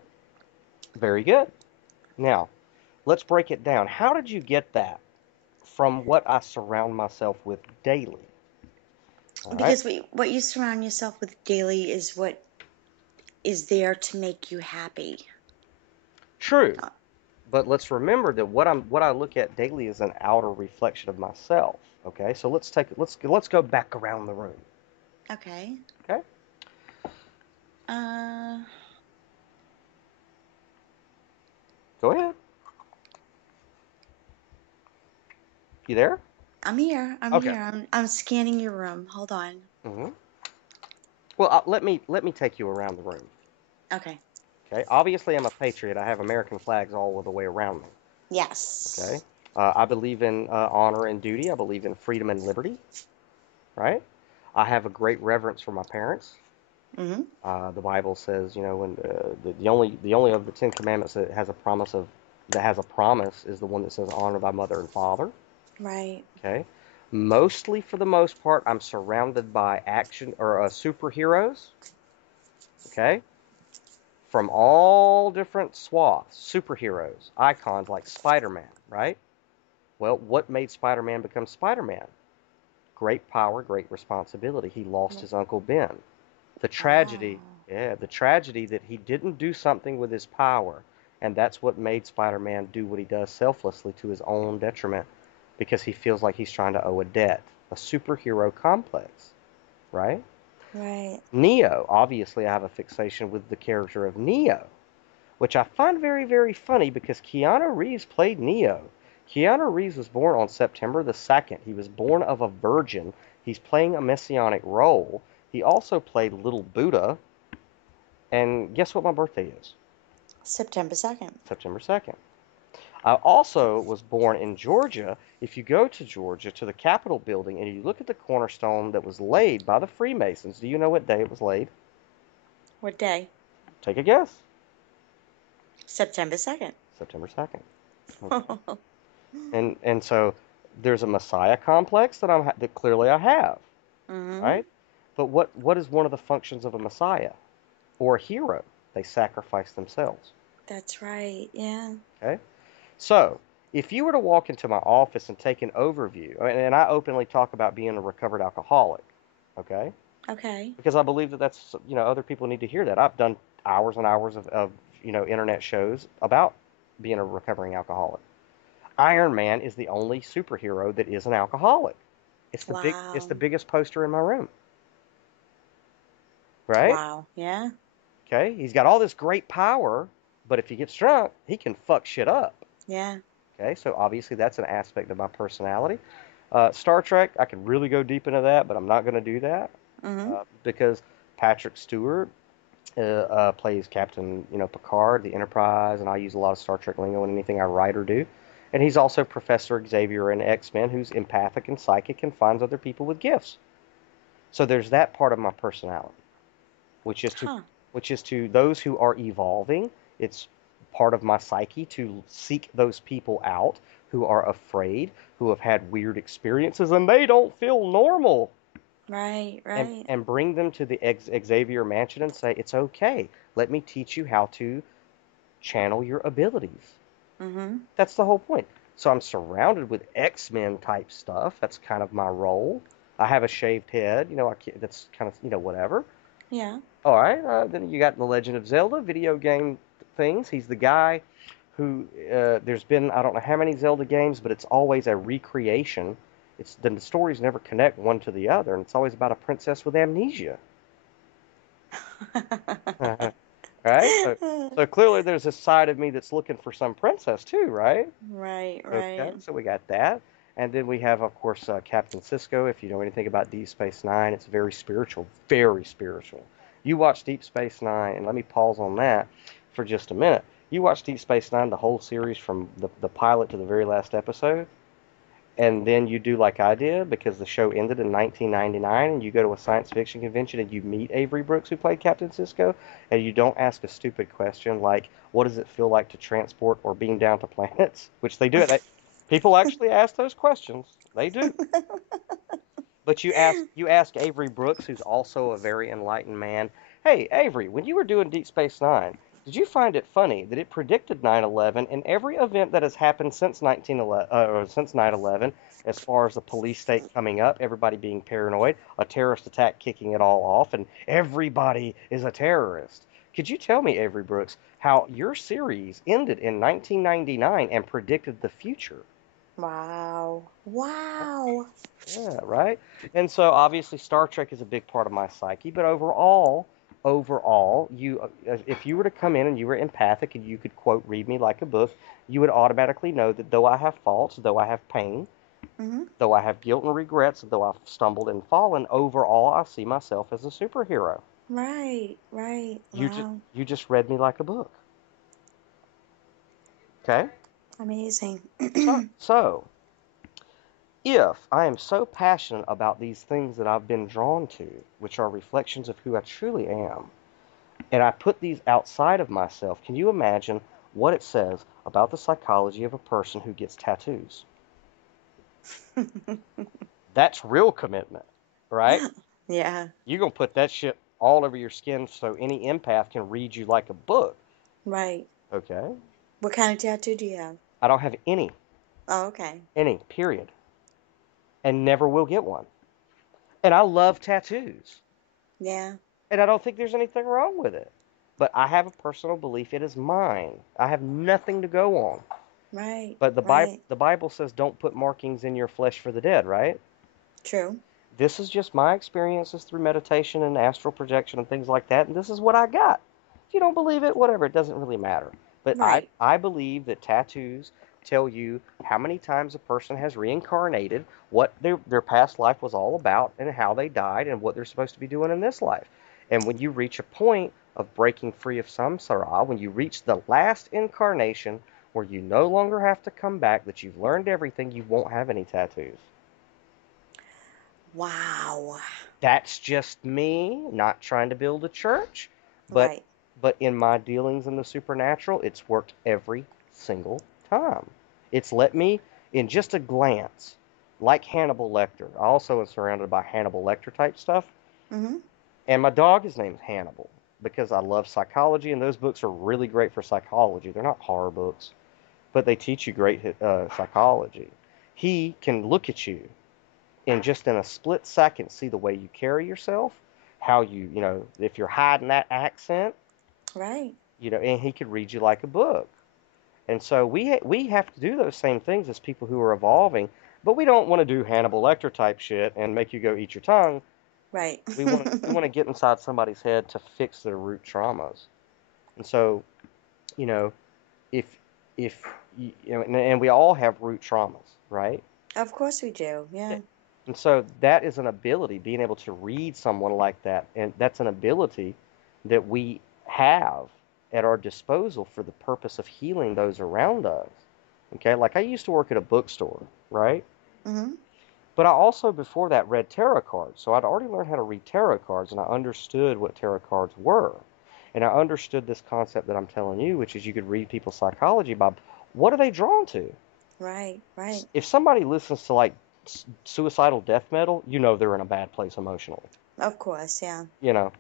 Very good. Now, let's break it down. How did you get that from what I surround myself with daily? All right. Because what you surround yourself with daily is what is there to make you happy. True. Uh, But let's remember that what I look at daily is an outer reflection of myself. Okay. So let's go back around the room. Okay. Okay. Uh, Go ahead. You there? I'm here. I'm Okay. here. I'm scanning your room. Hold on. Mm-hmm. Well, let me take you around the room. Okay. Okay. Obviously, I'm a patriot. I have American flags all the way around me. Okay. Yes. I believe in honor and duty. I believe in freedom and liberty. Right. I have a great reverence for my parents. Mm-hmm. The Bible says, when the only of the Ten Commandments that has a promise is the one that says honor thy mother and father. Right. Okay. Mostly, for the most part, I'm surrounded by action or superheroes. Okay. From all different swaths, superheroes, icons like Spider-Man. Right. Well, what made Spider-Man become Spider-Man? Great power, great responsibility. He lost his Uncle Ben. The tragedy, Oh. yeah, the tragedy that he didn't do something with his power And that's what made Spider-Man do what he does selflessly to his own detriment because he feels like he's trying to owe a debt, a superhero complex, right? Right. Neo, obviously, I have a fixation with the character of Neo, which I find very, very funny because Keanu Reeves played Neo. Keanu Reeves was born on September the 2nd. He was born of a virgin. He's playing a messianic role. He also played Little Buddha. And guess what my birthday is? September 2nd. September 2nd. I also was born in Georgia. If you go to Georgia, to the Capitol building, and you look at the cornerstone that was laid by the Freemasons, do you know what day it was laid? What day? Take a guess. September 2nd. September 2nd. Okay. And so there's a Messiah complex that clearly I have, Mm-hmm. right? But what is one of the functions of a Messiah or a hero? They sacrifice themselves. That's right. Yeah. Okay? So, if you were to walk into my office and take an overview, and I openly talk about being a recovered alcoholic, okay? Okay. Because I believe that that's, other people need to hear that. I've done hours and hours of internet shows about being a recovering alcoholic. Iron Man is the only superhero that is an alcoholic. It's the Wow. biggest poster in my room, right? Wow. Yeah. Okay? He's got all this great power, but if he gets drunk, he can fuck shit up. Yeah. Okay? So obviously that's an aspect of my personality. Star Trek, I could really go deep into that, but I'm not going to do that Mm-hmm. because Patrick Stewart plays Captain, Picard, the Enterprise, and I use a lot of Star Trek lingo in anything I write or do. And he's also Professor Xavier in X-Men, who's empathic and psychic and finds other people with gifts. So there's that part of my personality, which is to Huh. which is to those who are evolving. It's part of my psyche to seek those people out who are afraid, who have had weird experiences, and they don't feel normal. Right. and Right. and bring them to the Xavier Mansion and say, it's okay. Let me teach you how to channel your abilities. Mm-hmm. That's the whole point. So I'm surrounded with X-Men type stuff. That's kind of my role. I have a shaved head. That's kind of, whatever. Yeah. All right. Then you got the Legend of Zelda video game things. He's the guy who there's been I don't know how many Zelda games, but it's always a recreation. The stories never connect one to the other, and it's always about a princess with amnesia. Right? So clearly there's this side of me that's looking for some princess too, right? Right. Okay, Right. so we got that. And then we have, of course, Captain Sisko. If you know anything about Deep Space Nine, it's very spiritual, very spiritual. You watch Deep Space Nine, and let me pause on that for just a minute. You watch Deep Space Nine, the whole series from the pilot to the very last episode, and then you do like I did because the show ended in 1999, and you go to a science fiction convention and you meet Avery Brooks, who played Captain Sisko, and you don't ask a stupid question like, "What does it feel like to transport or beam down to planets?" Which they do. People actually ask those questions. They do. But you ask Avery Brooks, who's also a very enlightened man, "Hey, Avery, when you were doing Deep Space Nine, did you find it funny that it predicted 9/11 and every event that has happened since 1911 or since 9/11, as far as the police state coming up, everybody being paranoid, a terrorist attack kicking it all off, and everybody is a terrorist? Could you tell me, Avery Brooks, how your series ended in 1999 and predicted the future?" Wow. Wow. Yeah, right. And so obviously Star Trek is a big part of my psyche, but overall, if you were to come in and you were empathic and you could quote read me like a book, you would automatically know that though I have faults, though I have pain, Mm-hmm. though I have guilt and regrets, though I've stumbled and fallen, overall I see myself as a superhero. Right. Right. Wow. You just read me like a book. Okay? Amazing. So if I am so passionate about these things that I've been drawn to, which are reflections of who I truly am, and I put these outside of myself, can you imagine what it says about the psychology of a person who gets tattoos? That's real commitment, right? Yeah. You're going to put that shit all over your skin so any empath can read you like a book, Right. okay? What kind of tattoo do you have? I don't have Oh, okay. period, and never will get one. And I love tattoos, Yeah. and I don't think there's anything wrong with it. But I have a personal belief. It is mine. I have nothing to go on. Right. But Right. The Bible says don't put markings in your flesh for the dead, right? True. This is just my experiences through meditation and astral projection and things like that, and this is what I got. If you don't believe it, whatever, it doesn't really matter. But Right. I believe that tattoos tell you how many times a person has reincarnated, what their past life was all about, and how they died, and what they're supposed to be doing in this life. And when you reach a point of breaking free of samsara, when you reach the last incarnation where you no longer have to come back, that you've learned everything, you won't have any tattoos. Wow. That's just me not trying to build a church, but Right. in my dealings in the supernatural, it's worked every single time. It's let me, in just a glance, like Hannibal Lecter. I also am surrounded by Hannibal Lecter type stuff, Mm-hmm. and my dog, his name is Hannibal because I love psychology, and those books are really great for psychology. They're not horror books, but they teach you great psychology. He can look at you and just in a split second see the way you carry yourself, how if you're hiding that accent, Right. and he could read you like a book. And so we have to do those same things as people who are evolving, but we don't want to do Hannibal Lecter type shit and make you go eat your tongue. Right. We want to get inside somebody's head to fix their root traumas. And so, you know, if if and we all have root traumas, right? Of course we do. Yeah. And so that is an ability, being able to read someone like that, and that's an ability that we have at our disposal for the purpose of healing those around us. Okay, like I used to work at a bookstore, right? Mm-hmm. But I also before that read tarot cards. So I'd already learned how to read tarot cards and I understood what tarot cards were. And I understood this concept that I'm telling you, which is you could read people's psychology by what are they drawn to? Right. Right. If somebody listens to like suicidal death metal, you know they're in a bad place emotionally. Of course. Yeah. You know,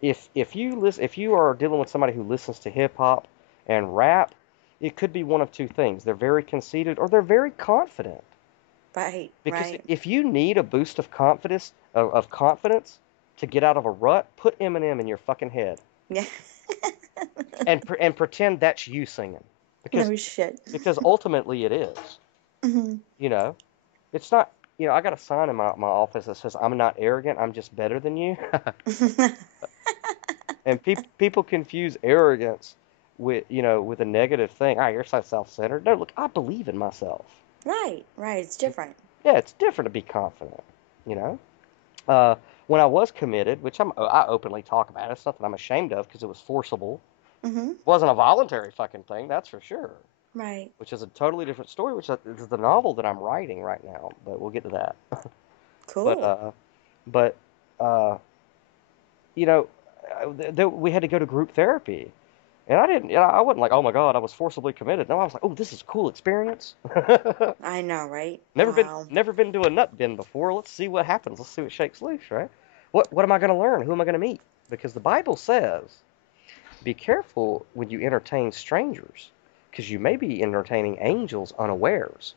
if you are dealing with somebody who listens to hip hop and rap, it could be one of two things. They're very conceited or they're very confident. Right. Because Right. if you need a boost of confidence to get out of a rut, put Eminem in your fucking head Yeah. and pretend that's you singing. Because No shit. ultimately it is. Mm-hmm. You know, it's not. I got a sign in my office that says I'm not arrogant. I'm just better than you. And people confuse arrogance with with a negative thing. Ah, you're so self-centered. No, look, I believe in myself. Right. Right. It's different. Yeah, it's different to be confident. You know. Uh, when I was committed, which I openly talk about, it's something I'm ashamed of because it was forcible. Mm-hmm. It wasn't a voluntary fucking thing, that's for sure. Right. Which is a totally different story, which is the novel that I'm writing right now. But we'll get to that. But Cool. uh, but uh, you know, we had to go to group therapy, and I didn't. I wasn't like, oh my god, I was forcibly committed. No, I was like, oh, this is a cool experience. I know. Right. Never been Wow. never been to a nut bin before. Let's see what happens. Let's see what shakes loose, right? What am I going to learn? Who am I going to meet? Because the Bible says, be careful when you entertain strangers, because you may be entertaining angels unawares.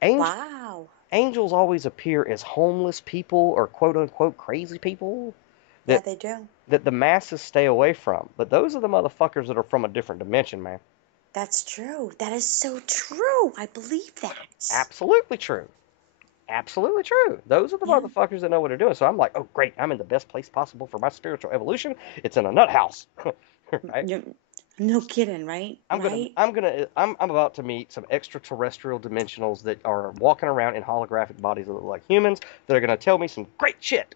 Angel, Wow. Angels always appear as homeless people or quote unquote crazy people Yeah, that they do. that the masses stay away from. But those are the motherfuckers that are from a different dimension, man. That's true. That is so true. I believe that. Absolutely true. Absolutely true. Those are the Yeah. motherfuckers that know what they're doing. So I'm like, oh great, I'm in the best place possible for my spiritual evolution. It's in a nut house, right? No kidding, right? Right? I'm about to meet some extraterrestrial dimensionals that are walking around in holographic bodies that look like humans that are gonna tell me some great shit.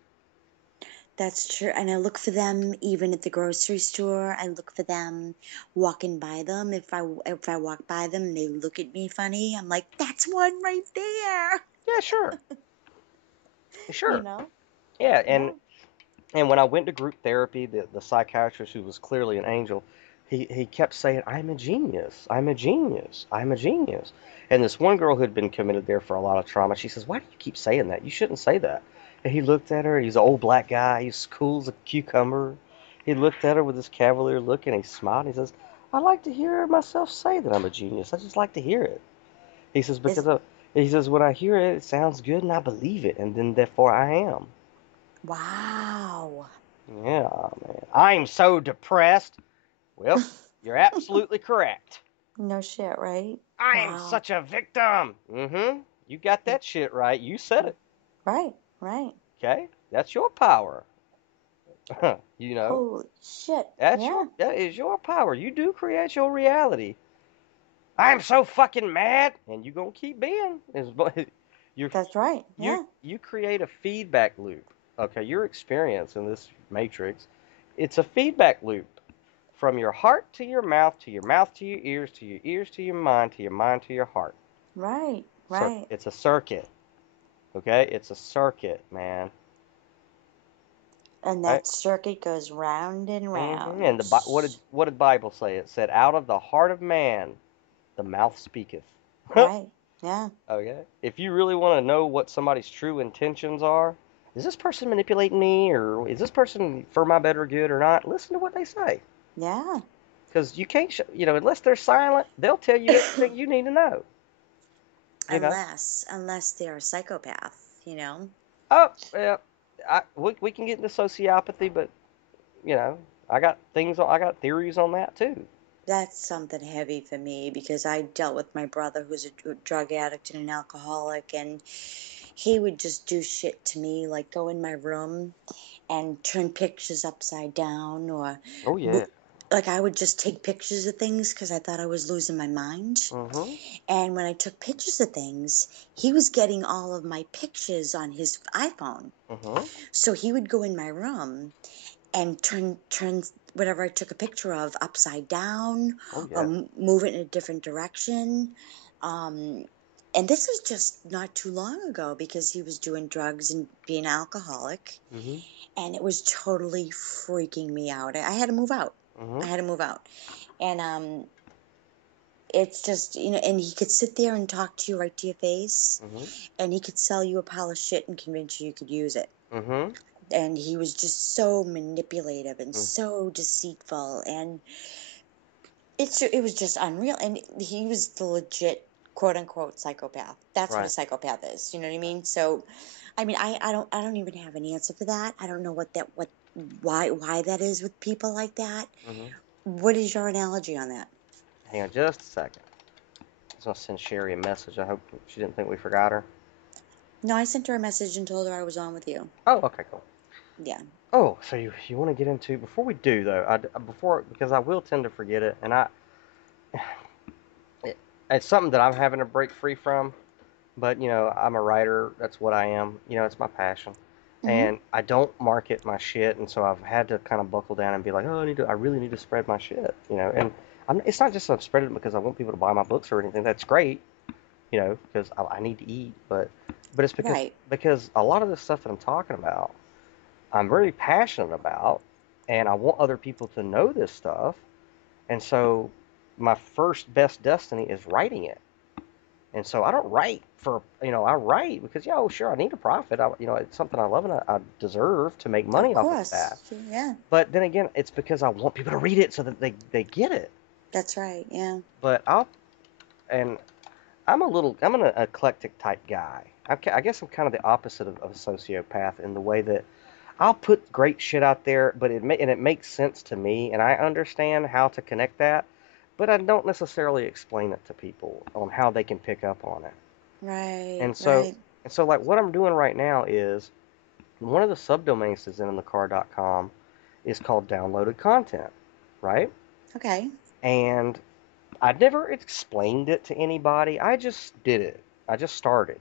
That's true. And I look for them even at the grocery store. I look for them walking by them. If I walk by them and they look at me funny, I'm like, that's one right there. Yeah, sure, You sure. know? Yeah, Yeah. and when I went to group therapy, the psychiatrist who was clearly an angel, he kept saying, "I'm a genius. I'm a genius. I'm a genius." And this one girl who had been committed there for a lot of trauma, she says, "Why do you keep saying that? You shouldn't say that." And he looked at her. He's an old black guy. He's cool as a cucumber. He looked at her with this cavalier look, and he smiled. And he says, "I like to hear myself say that I'm a genius. I just like to hear it." He says, Is he says, when I hear it, it sounds good, and I believe it, and then therefore I am. wow. Yeah, man. I'm so depressed. Well, you're absolutely correct. No shit, right? I'm Wow. such a victim. Mm-hmm. You got that shit right. You said it. Right, right. Okay? That's your power. You know? Holy shit. That's Yeah, that is your power. You do create your reality. I'm so fucking mad, and you gonna keep being. You that's right. you Yeah, you create a feedback loop. Okay, your experience in this matrix, it's a feedback loop from your heart to your mouth to your mouth to your ears to your ears to your mind to your mind to your heart. right, right. It's a circuit. Okay, it's a circuit, man. And Right? that circuit goes round and And round. what did Bible say? It said, "Out of the heart of man, the mouth speaketh." Right. Yeah, Okay. If you really want to know what somebody's true intentions are, is this person manipulating me, or is this person for my better good or not? Listen to what they say, yeah. because you can't, unless they're silent, they'll tell you everything you need to know. You know. Unless they're a psychopath, you know? Oh, well, we can get into sociopathy, but I got theories on that too. That's something heavy for me because I dealt with my brother who's a drug addict and an alcoholic, and he would just do shit to me, like go in my room and turn pictures upside down, or Oh yeah. like I would just take pictures of things because I thought I was losing my mind. Mhm. And when I took pictures of things, he was getting all of my pictures on his iPhone. Mhm. So he would go in my room and turn whatever I took a picture of upside down, Oh or yeah. move it in a different direction. Um, and this was just not too long ago because he was doing drugs and being an alcoholic, Mhm. and it was totally freaking me out. I had to move out. I Mhm. had to move out, and it's just, and he could sit there and talk to you right to your face, Mhm. and he could sell you a pile of shit and convince you could use it. Mhm. And he was just so manipulative and Mhm. so deceitful, and it was just unreal. And he was the legit quote unquote psychopath. That's what a Right. psychopath is. You know what I mean? So I mean, I don't even have an answer for that. I don't know why that is with people like that. Mhm. What is your analogy on that? Hang on just a second. I was gonna send Sherry a message. I hope she didn't think we forgot her. No, I sent her a message and told her I was on with you. Oh, okay, cool. Yeah. Oh, so you want to get into before we do though? Before because I will tend to forget it, and it, it's something that I'm having to break free from. But I'm a writer. That's what I am. It's my passion, Mm-hmm. and I don't market my shit, and so I've had to kind of buckle down and be like, oh, I really need to spread my shit. And it's not just I'm spreading it because I want people to buy my books or anything. That's great, because I need to eat, but it's Right. because a lot of this stuff that I'm talking about, I'm very passionate about, and I want other people to know this stuff, and so my first best destiny is writing it. And so I don't write I write because, yeah, oh, sure, I need a profit. It's something I love and I deserve to make Of money off of that. course. Yeah. But then again, it's because I want people to read it so that they get it. That's right. Yeah. But and I'm an eclectic type guy. I guess I'm kind of the opposite of a sociopath in the way that I'll put great shit out there, but it makes sense to me, and I understand how to connect that, but I don't necessarily explain it to people on how they can pick up on it. Right. And so, Right. like what I'm doing right now is one of the subdomains that's in the car.com is called downloaded content, right? Okay. And I never explained it to anybody. I just did it. I just started.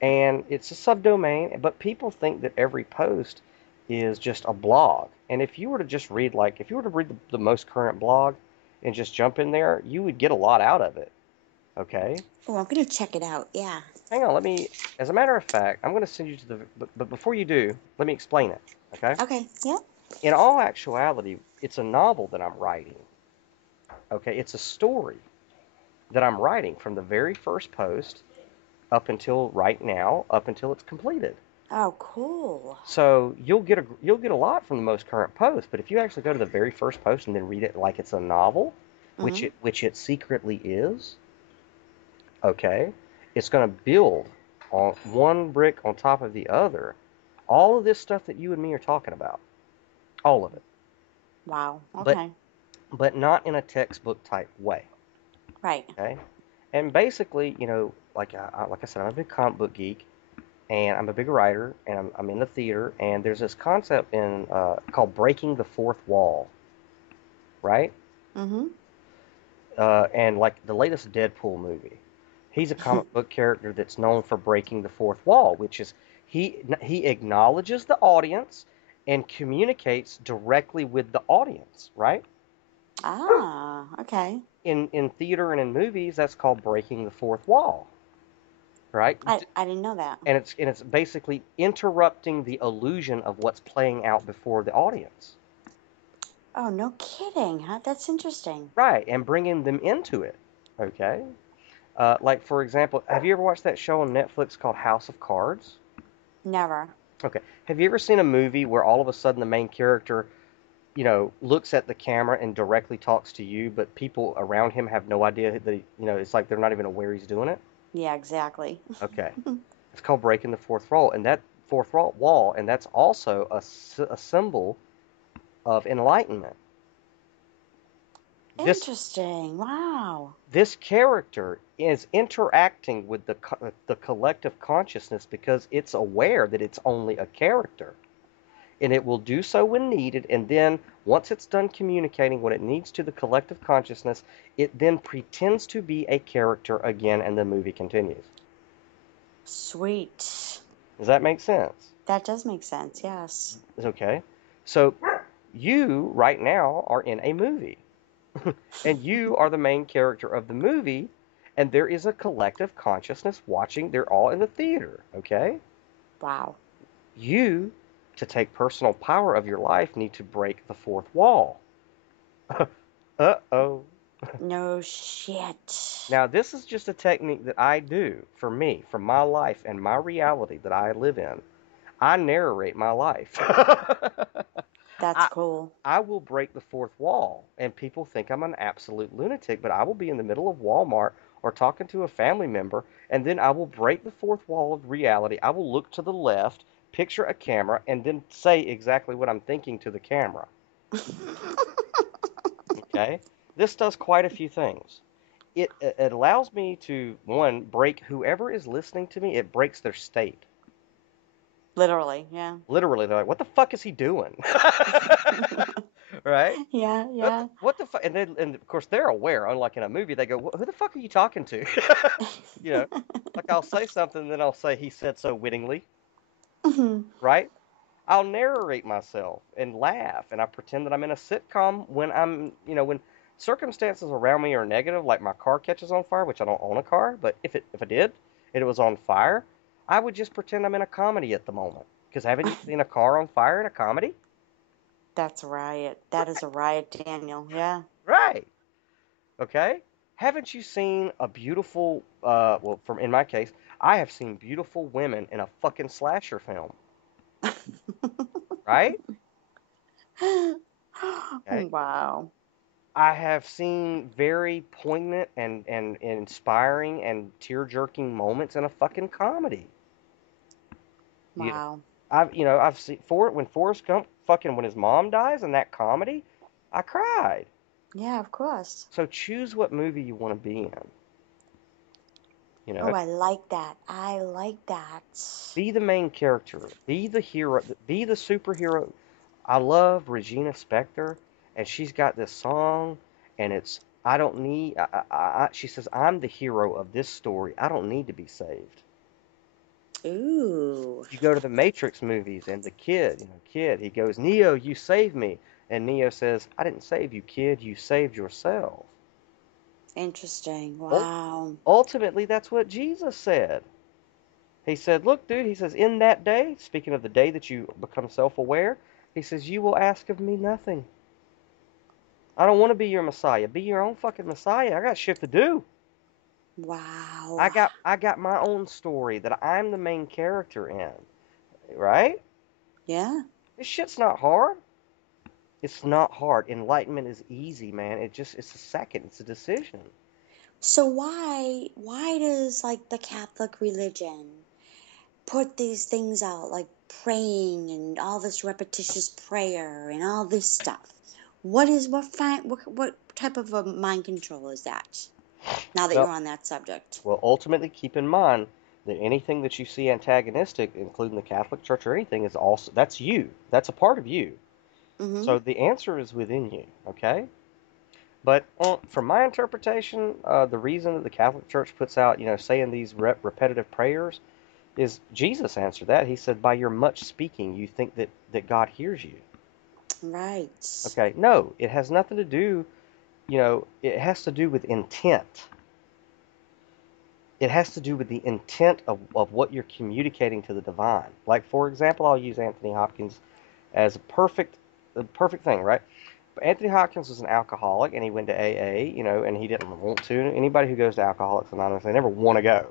And it's a subdomain, but people think that every post is just a blog. And if you were to just read, if you were to read the most current blog and just jump in there, you would get a lot out of it. Okay? Oh, I'm gonna check it out. Yeah. Hang on, as a matter of fact, I'm going to send you to but before you do, let me explain it. Okay? Okay. Yeah. In all actuality, it's a novel that I'm writing. Okay? It's a story that I'm writing from the very first post up until right now, up until it's completed. Oh, cool. So you'll get a lot from the most current post, but if you actually go to the very first post and then read it like it's a novel, which Mm-hmm. it secretly is, okay, it's going to build on one brick on top of the other, all of this stuff that you and me are talking about. all of it, Wow. but Okay. not in a textbook type way. Right. Okay, and basically, like I said, I'm a big comic book geek, and I'm a big writer, and I'm in the theater, and there's this concept in called breaking the fourth wall, right? Mm-hmm. And like the latest Deadpool movie, he's a comic book character that's known for breaking the fourth wall, which is he acknowledges the audience and communicates directly with the audience, right? Ah, okay. In theater and in movies, that's called breaking the fourth wall, right? I didn't know that. And it's basically interrupting the illusion of what's playing out before the audience, Oh, no kidding, huh? That's interesting. right? And bringing them into it, okay? Like for example, have you ever watched that show on Netflix called House of Cards? Never. Okay. Have you ever seen a movie where all of a sudden the main character, looks at the camera and directly talks to you, but people around him have no idea that it's like they're not even aware he's doing it? Yeah, exactly. Okay. It's called breaking the fourth wall, and that wall, and that's also a symbol of enlightenment. This Interesting. Wow. this character is interacting with the collective consciousness because it's aware that it's only a character, and it will do so when needed, and then once it's done communicating what it needs to the collective consciousness, it then pretends to be a character again, and the movie continues. Sweet. Does that make sense? That does make sense, yes. Okay. So you right now are in a movie, and you are the main character of the movie, and there is a collective consciousness watching. They're all in the theater, okay? Wow. You, to take personal power of your life, need to break the fourth wall. Uh-oh. No shit. Now, this is just a technique that I do for me, for my life and my reality that I live in. I narrate my life. That's I, cool. I will break the fourth wall, and people think I'm an absolute lunatic, but I will be in the middle of Walmart or talking to a family member, and then I will break the fourth wall of reality. I will look to the left, picture a camera, and then say exactly what I'm thinking to the camera. Okay? This does quite a few things. It allows me to, one, break whoever is listening to me, it breaks their state. Literally, yeah. Literally, they're like, what the fuck is he doing? Right? Yeah, What yeah. what the fuck? And of course they're aware. Unlike in a movie, they go, "Who the fuck are you talking to?" You know, like I'll say something, and then I'll say, "He said so wittingly," right? I'll narrate myself and laugh, and I pretend that I'm in a sitcom when circumstances around me are negative, like my car catches on fire, which I don't own a car, but if I did, and it was on fire, I would just pretend I'm in a comedy at the moment. Because haven't you seen a car on fire in a comedy? That's a riot. That is a riot, Daniel. Yeah. Right. Okay? Haven't you seen a beautiful, well, from in my case, I have seen beautiful women in a fucking slasher film, right? Okay? Wow. I have seen very poignant and inspiring and tear-jerking moments in a fucking comedy. You know, Wow. I've seen when Forrest Gump fucking when his mom dies in that comedy, I cried. Yeah, of course. So choose what movie you want to be in. You Oh, know, I like that. I like that. be the main character, be the hero, be the superhero. I love Regina Spektor, and she's got this song, and it's I don't need. She says I'm the hero of this story. I don't need to be saved. Ooh. You go to the Matrix movies, and the kid, he goes, Neo, you saved me, and Neo says, I didn't save you, kid. You saved yourself. Interesting. Ul- Wow. Ultimately, that's what Jesus said. He said, look, dude, he says, in that day, speaking of the day that you become self-aware, he says, you will ask of me nothing. I don't want to be your Messiah. Be your own fucking Messiah. I got shit to do. I Wow. got I got my own story that I'm the main character in. Right? Yeah. This shit's not hard. It's not hard. Enlightenment is easy, man. It's a second. It's a decision. So why does like the Catholic religion put these things out, like praying and all this repetitious prayer and all this stuff. What type of a mind control is that? Now that Well, you're on that subject. well, ultimately, keep in mind that anything that you see antagonistic, including the Catholic Church or anything, is also that's you. That's a part of you. Mm-hmm. So the answer is within you. Okay. But from my interpretation, the reason that the Catholic Church puts out, saying these repetitive prayers is Jesus answered that. He said, by your much speaking, you think that God hears you. Right. Okay. No, it has nothing to do, it has to do with intent. It has to do with the intent of what you're communicating to the divine. Like, for example, I'll use Anthony Hopkins as a perfect thing, right? But Anthony Hopkins was an alcoholic, and he went to AA, and he didn't want to. Anybody who goes to Alcoholics Anonymous, they never want to go.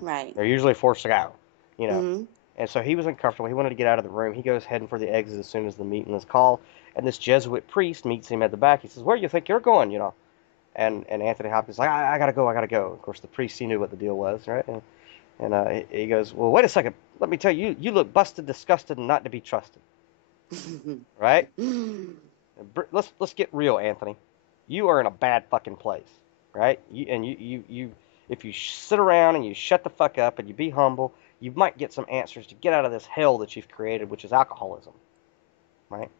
Right. They're usually forced to go, you know. Mm-hmm. And so he was uncomfortable. He wanted to get out of the room. He goes heading for the exit as soon as the meeting is called. And this Jesuit priest meets him at the back. He says, "Where do you think you're going?" And Anthony Hopkins is like, I gotta go, I gotta go. Of course, the priest, he knew what the deal was, right? And he goes, "Well, wait a second. Let me tell you, you look busted, disgusted, and not to be trusted, right? Let's get real, Anthony. You are in a bad fucking place, right? If you sit around and you shut the fuck up and you be humble, you might get some answers to get out of this hell that you've created, which is alcoholism, right?"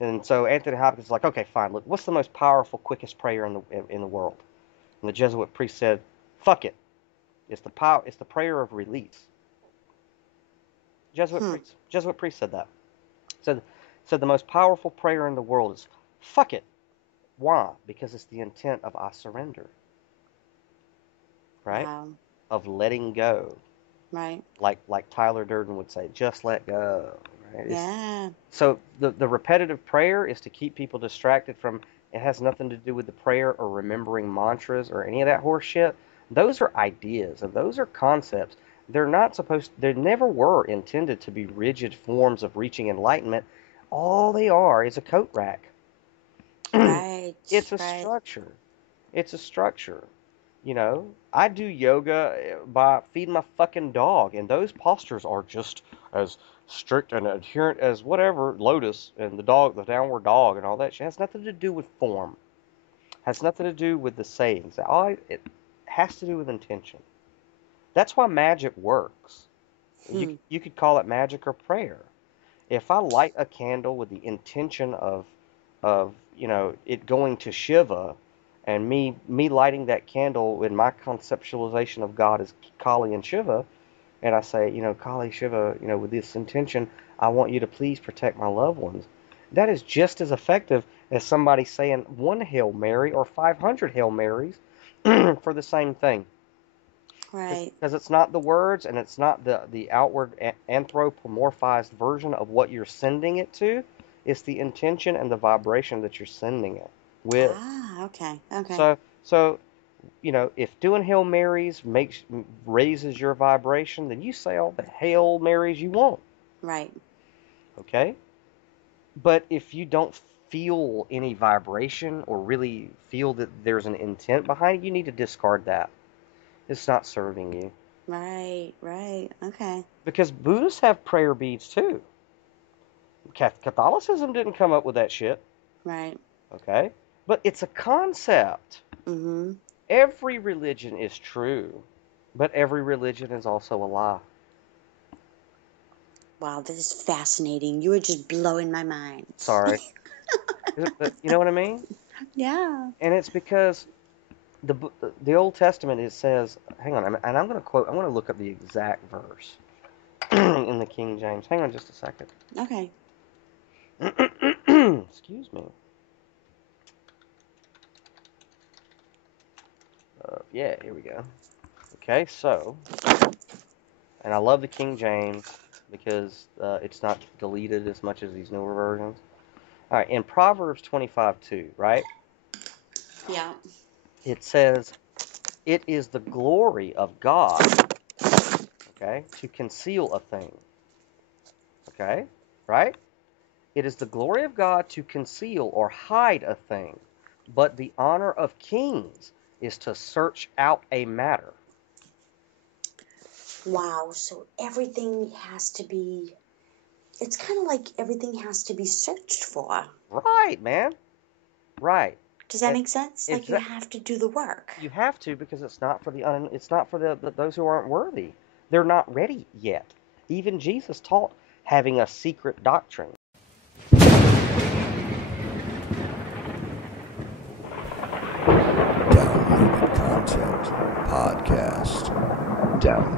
And so Anthony Hopkins is like, "Okay, fine. Look, what's the most powerful, quickest prayer in the world?" And the Jesuit priest said, "Fuck it. It's the power. It's the prayer of release." Hmm. Jesuit priest said that. Said said the most powerful prayer in the world is "fuck it." Why? Because it's the intent of I surrender, right? Wow. Of letting go, Right. like Tyler Durden would say, just let go. Right? Yeah. So the repetitive prayer is to keep people distracted from. It has nothing to do with the prayer or remembering mantras or any of that horse shit. Those are ideas and those are concepts. They're not supposed. They never were intended to be rigid forms of reaching enlightenment. All they are is a coat rack. Right. It's a Right. structure. It's a structure. I do yoga by feeding my fucking dog, and those postures are just as strict and adherent as whatever lotus and the downward dog, and all that shit. It has nothing to do with form. Has nothing to do with the sayings. It has to do with intention. That's why magic works. You Hmm. you could call it magic or prayer. If I light a candle with the intention of it going to Shiva, and me lighting that candle in my conceptualization of God as Kali and Shiva, and I say, Kali, Shiva, with this intention, I want you to please protect my loved ones. That is just as effective as somebody saying one Hail Mary or 500 Hail Marys for the same thing. Right. Because it's not the words and it's not the outward anthropomorphized version of what you're sending it to. It's the intention and the vibration that you're sending it with. Ah. Okay. Okay. So, if doing Hail Marys raises your vibration, then you say all the Hail Marys you want, Right. okay? But if you don't feel any vibration or really feel that there's an intent behind it, you need to discard that. It's not serving you. Right. Right. Okay. Because Buddhists have prayer beads too. Catholicism didn't come up with that shit, Right. okay? But it's a concept. Mm-hmm. Every religion is true, but every religion is also a lie. Wow, this is fascinating. You are just blowing my mind. Sorry. But you know what I mean? Yeah. And it's because the Old Testament, it says, hang on, and I'm going to look up the exact verse in the King James. Hang on just a second. Okay. Excuse me. Yeah, here we go. Okay, so, and I love the King James because it's not deleted as much as these newer versions. All right, in Proverbs 25:2, right? Yeah. It says, "It is the glory of God, okay, to conceal a thing." Okay, right? It is the glory of God to conceal or hide a thing, but the honor of kings is to search out a matter. Wow, so everything has to be, it's kind of like everything has to be searched for. Right, man. Right. Does that And make sense? Like you exa- have to do the work. you have to, because it's not for it's not for those who aren't worthy. They're not ready yet. Even Jesus taught having a secret doctrine. Downloaded content podcast. Download.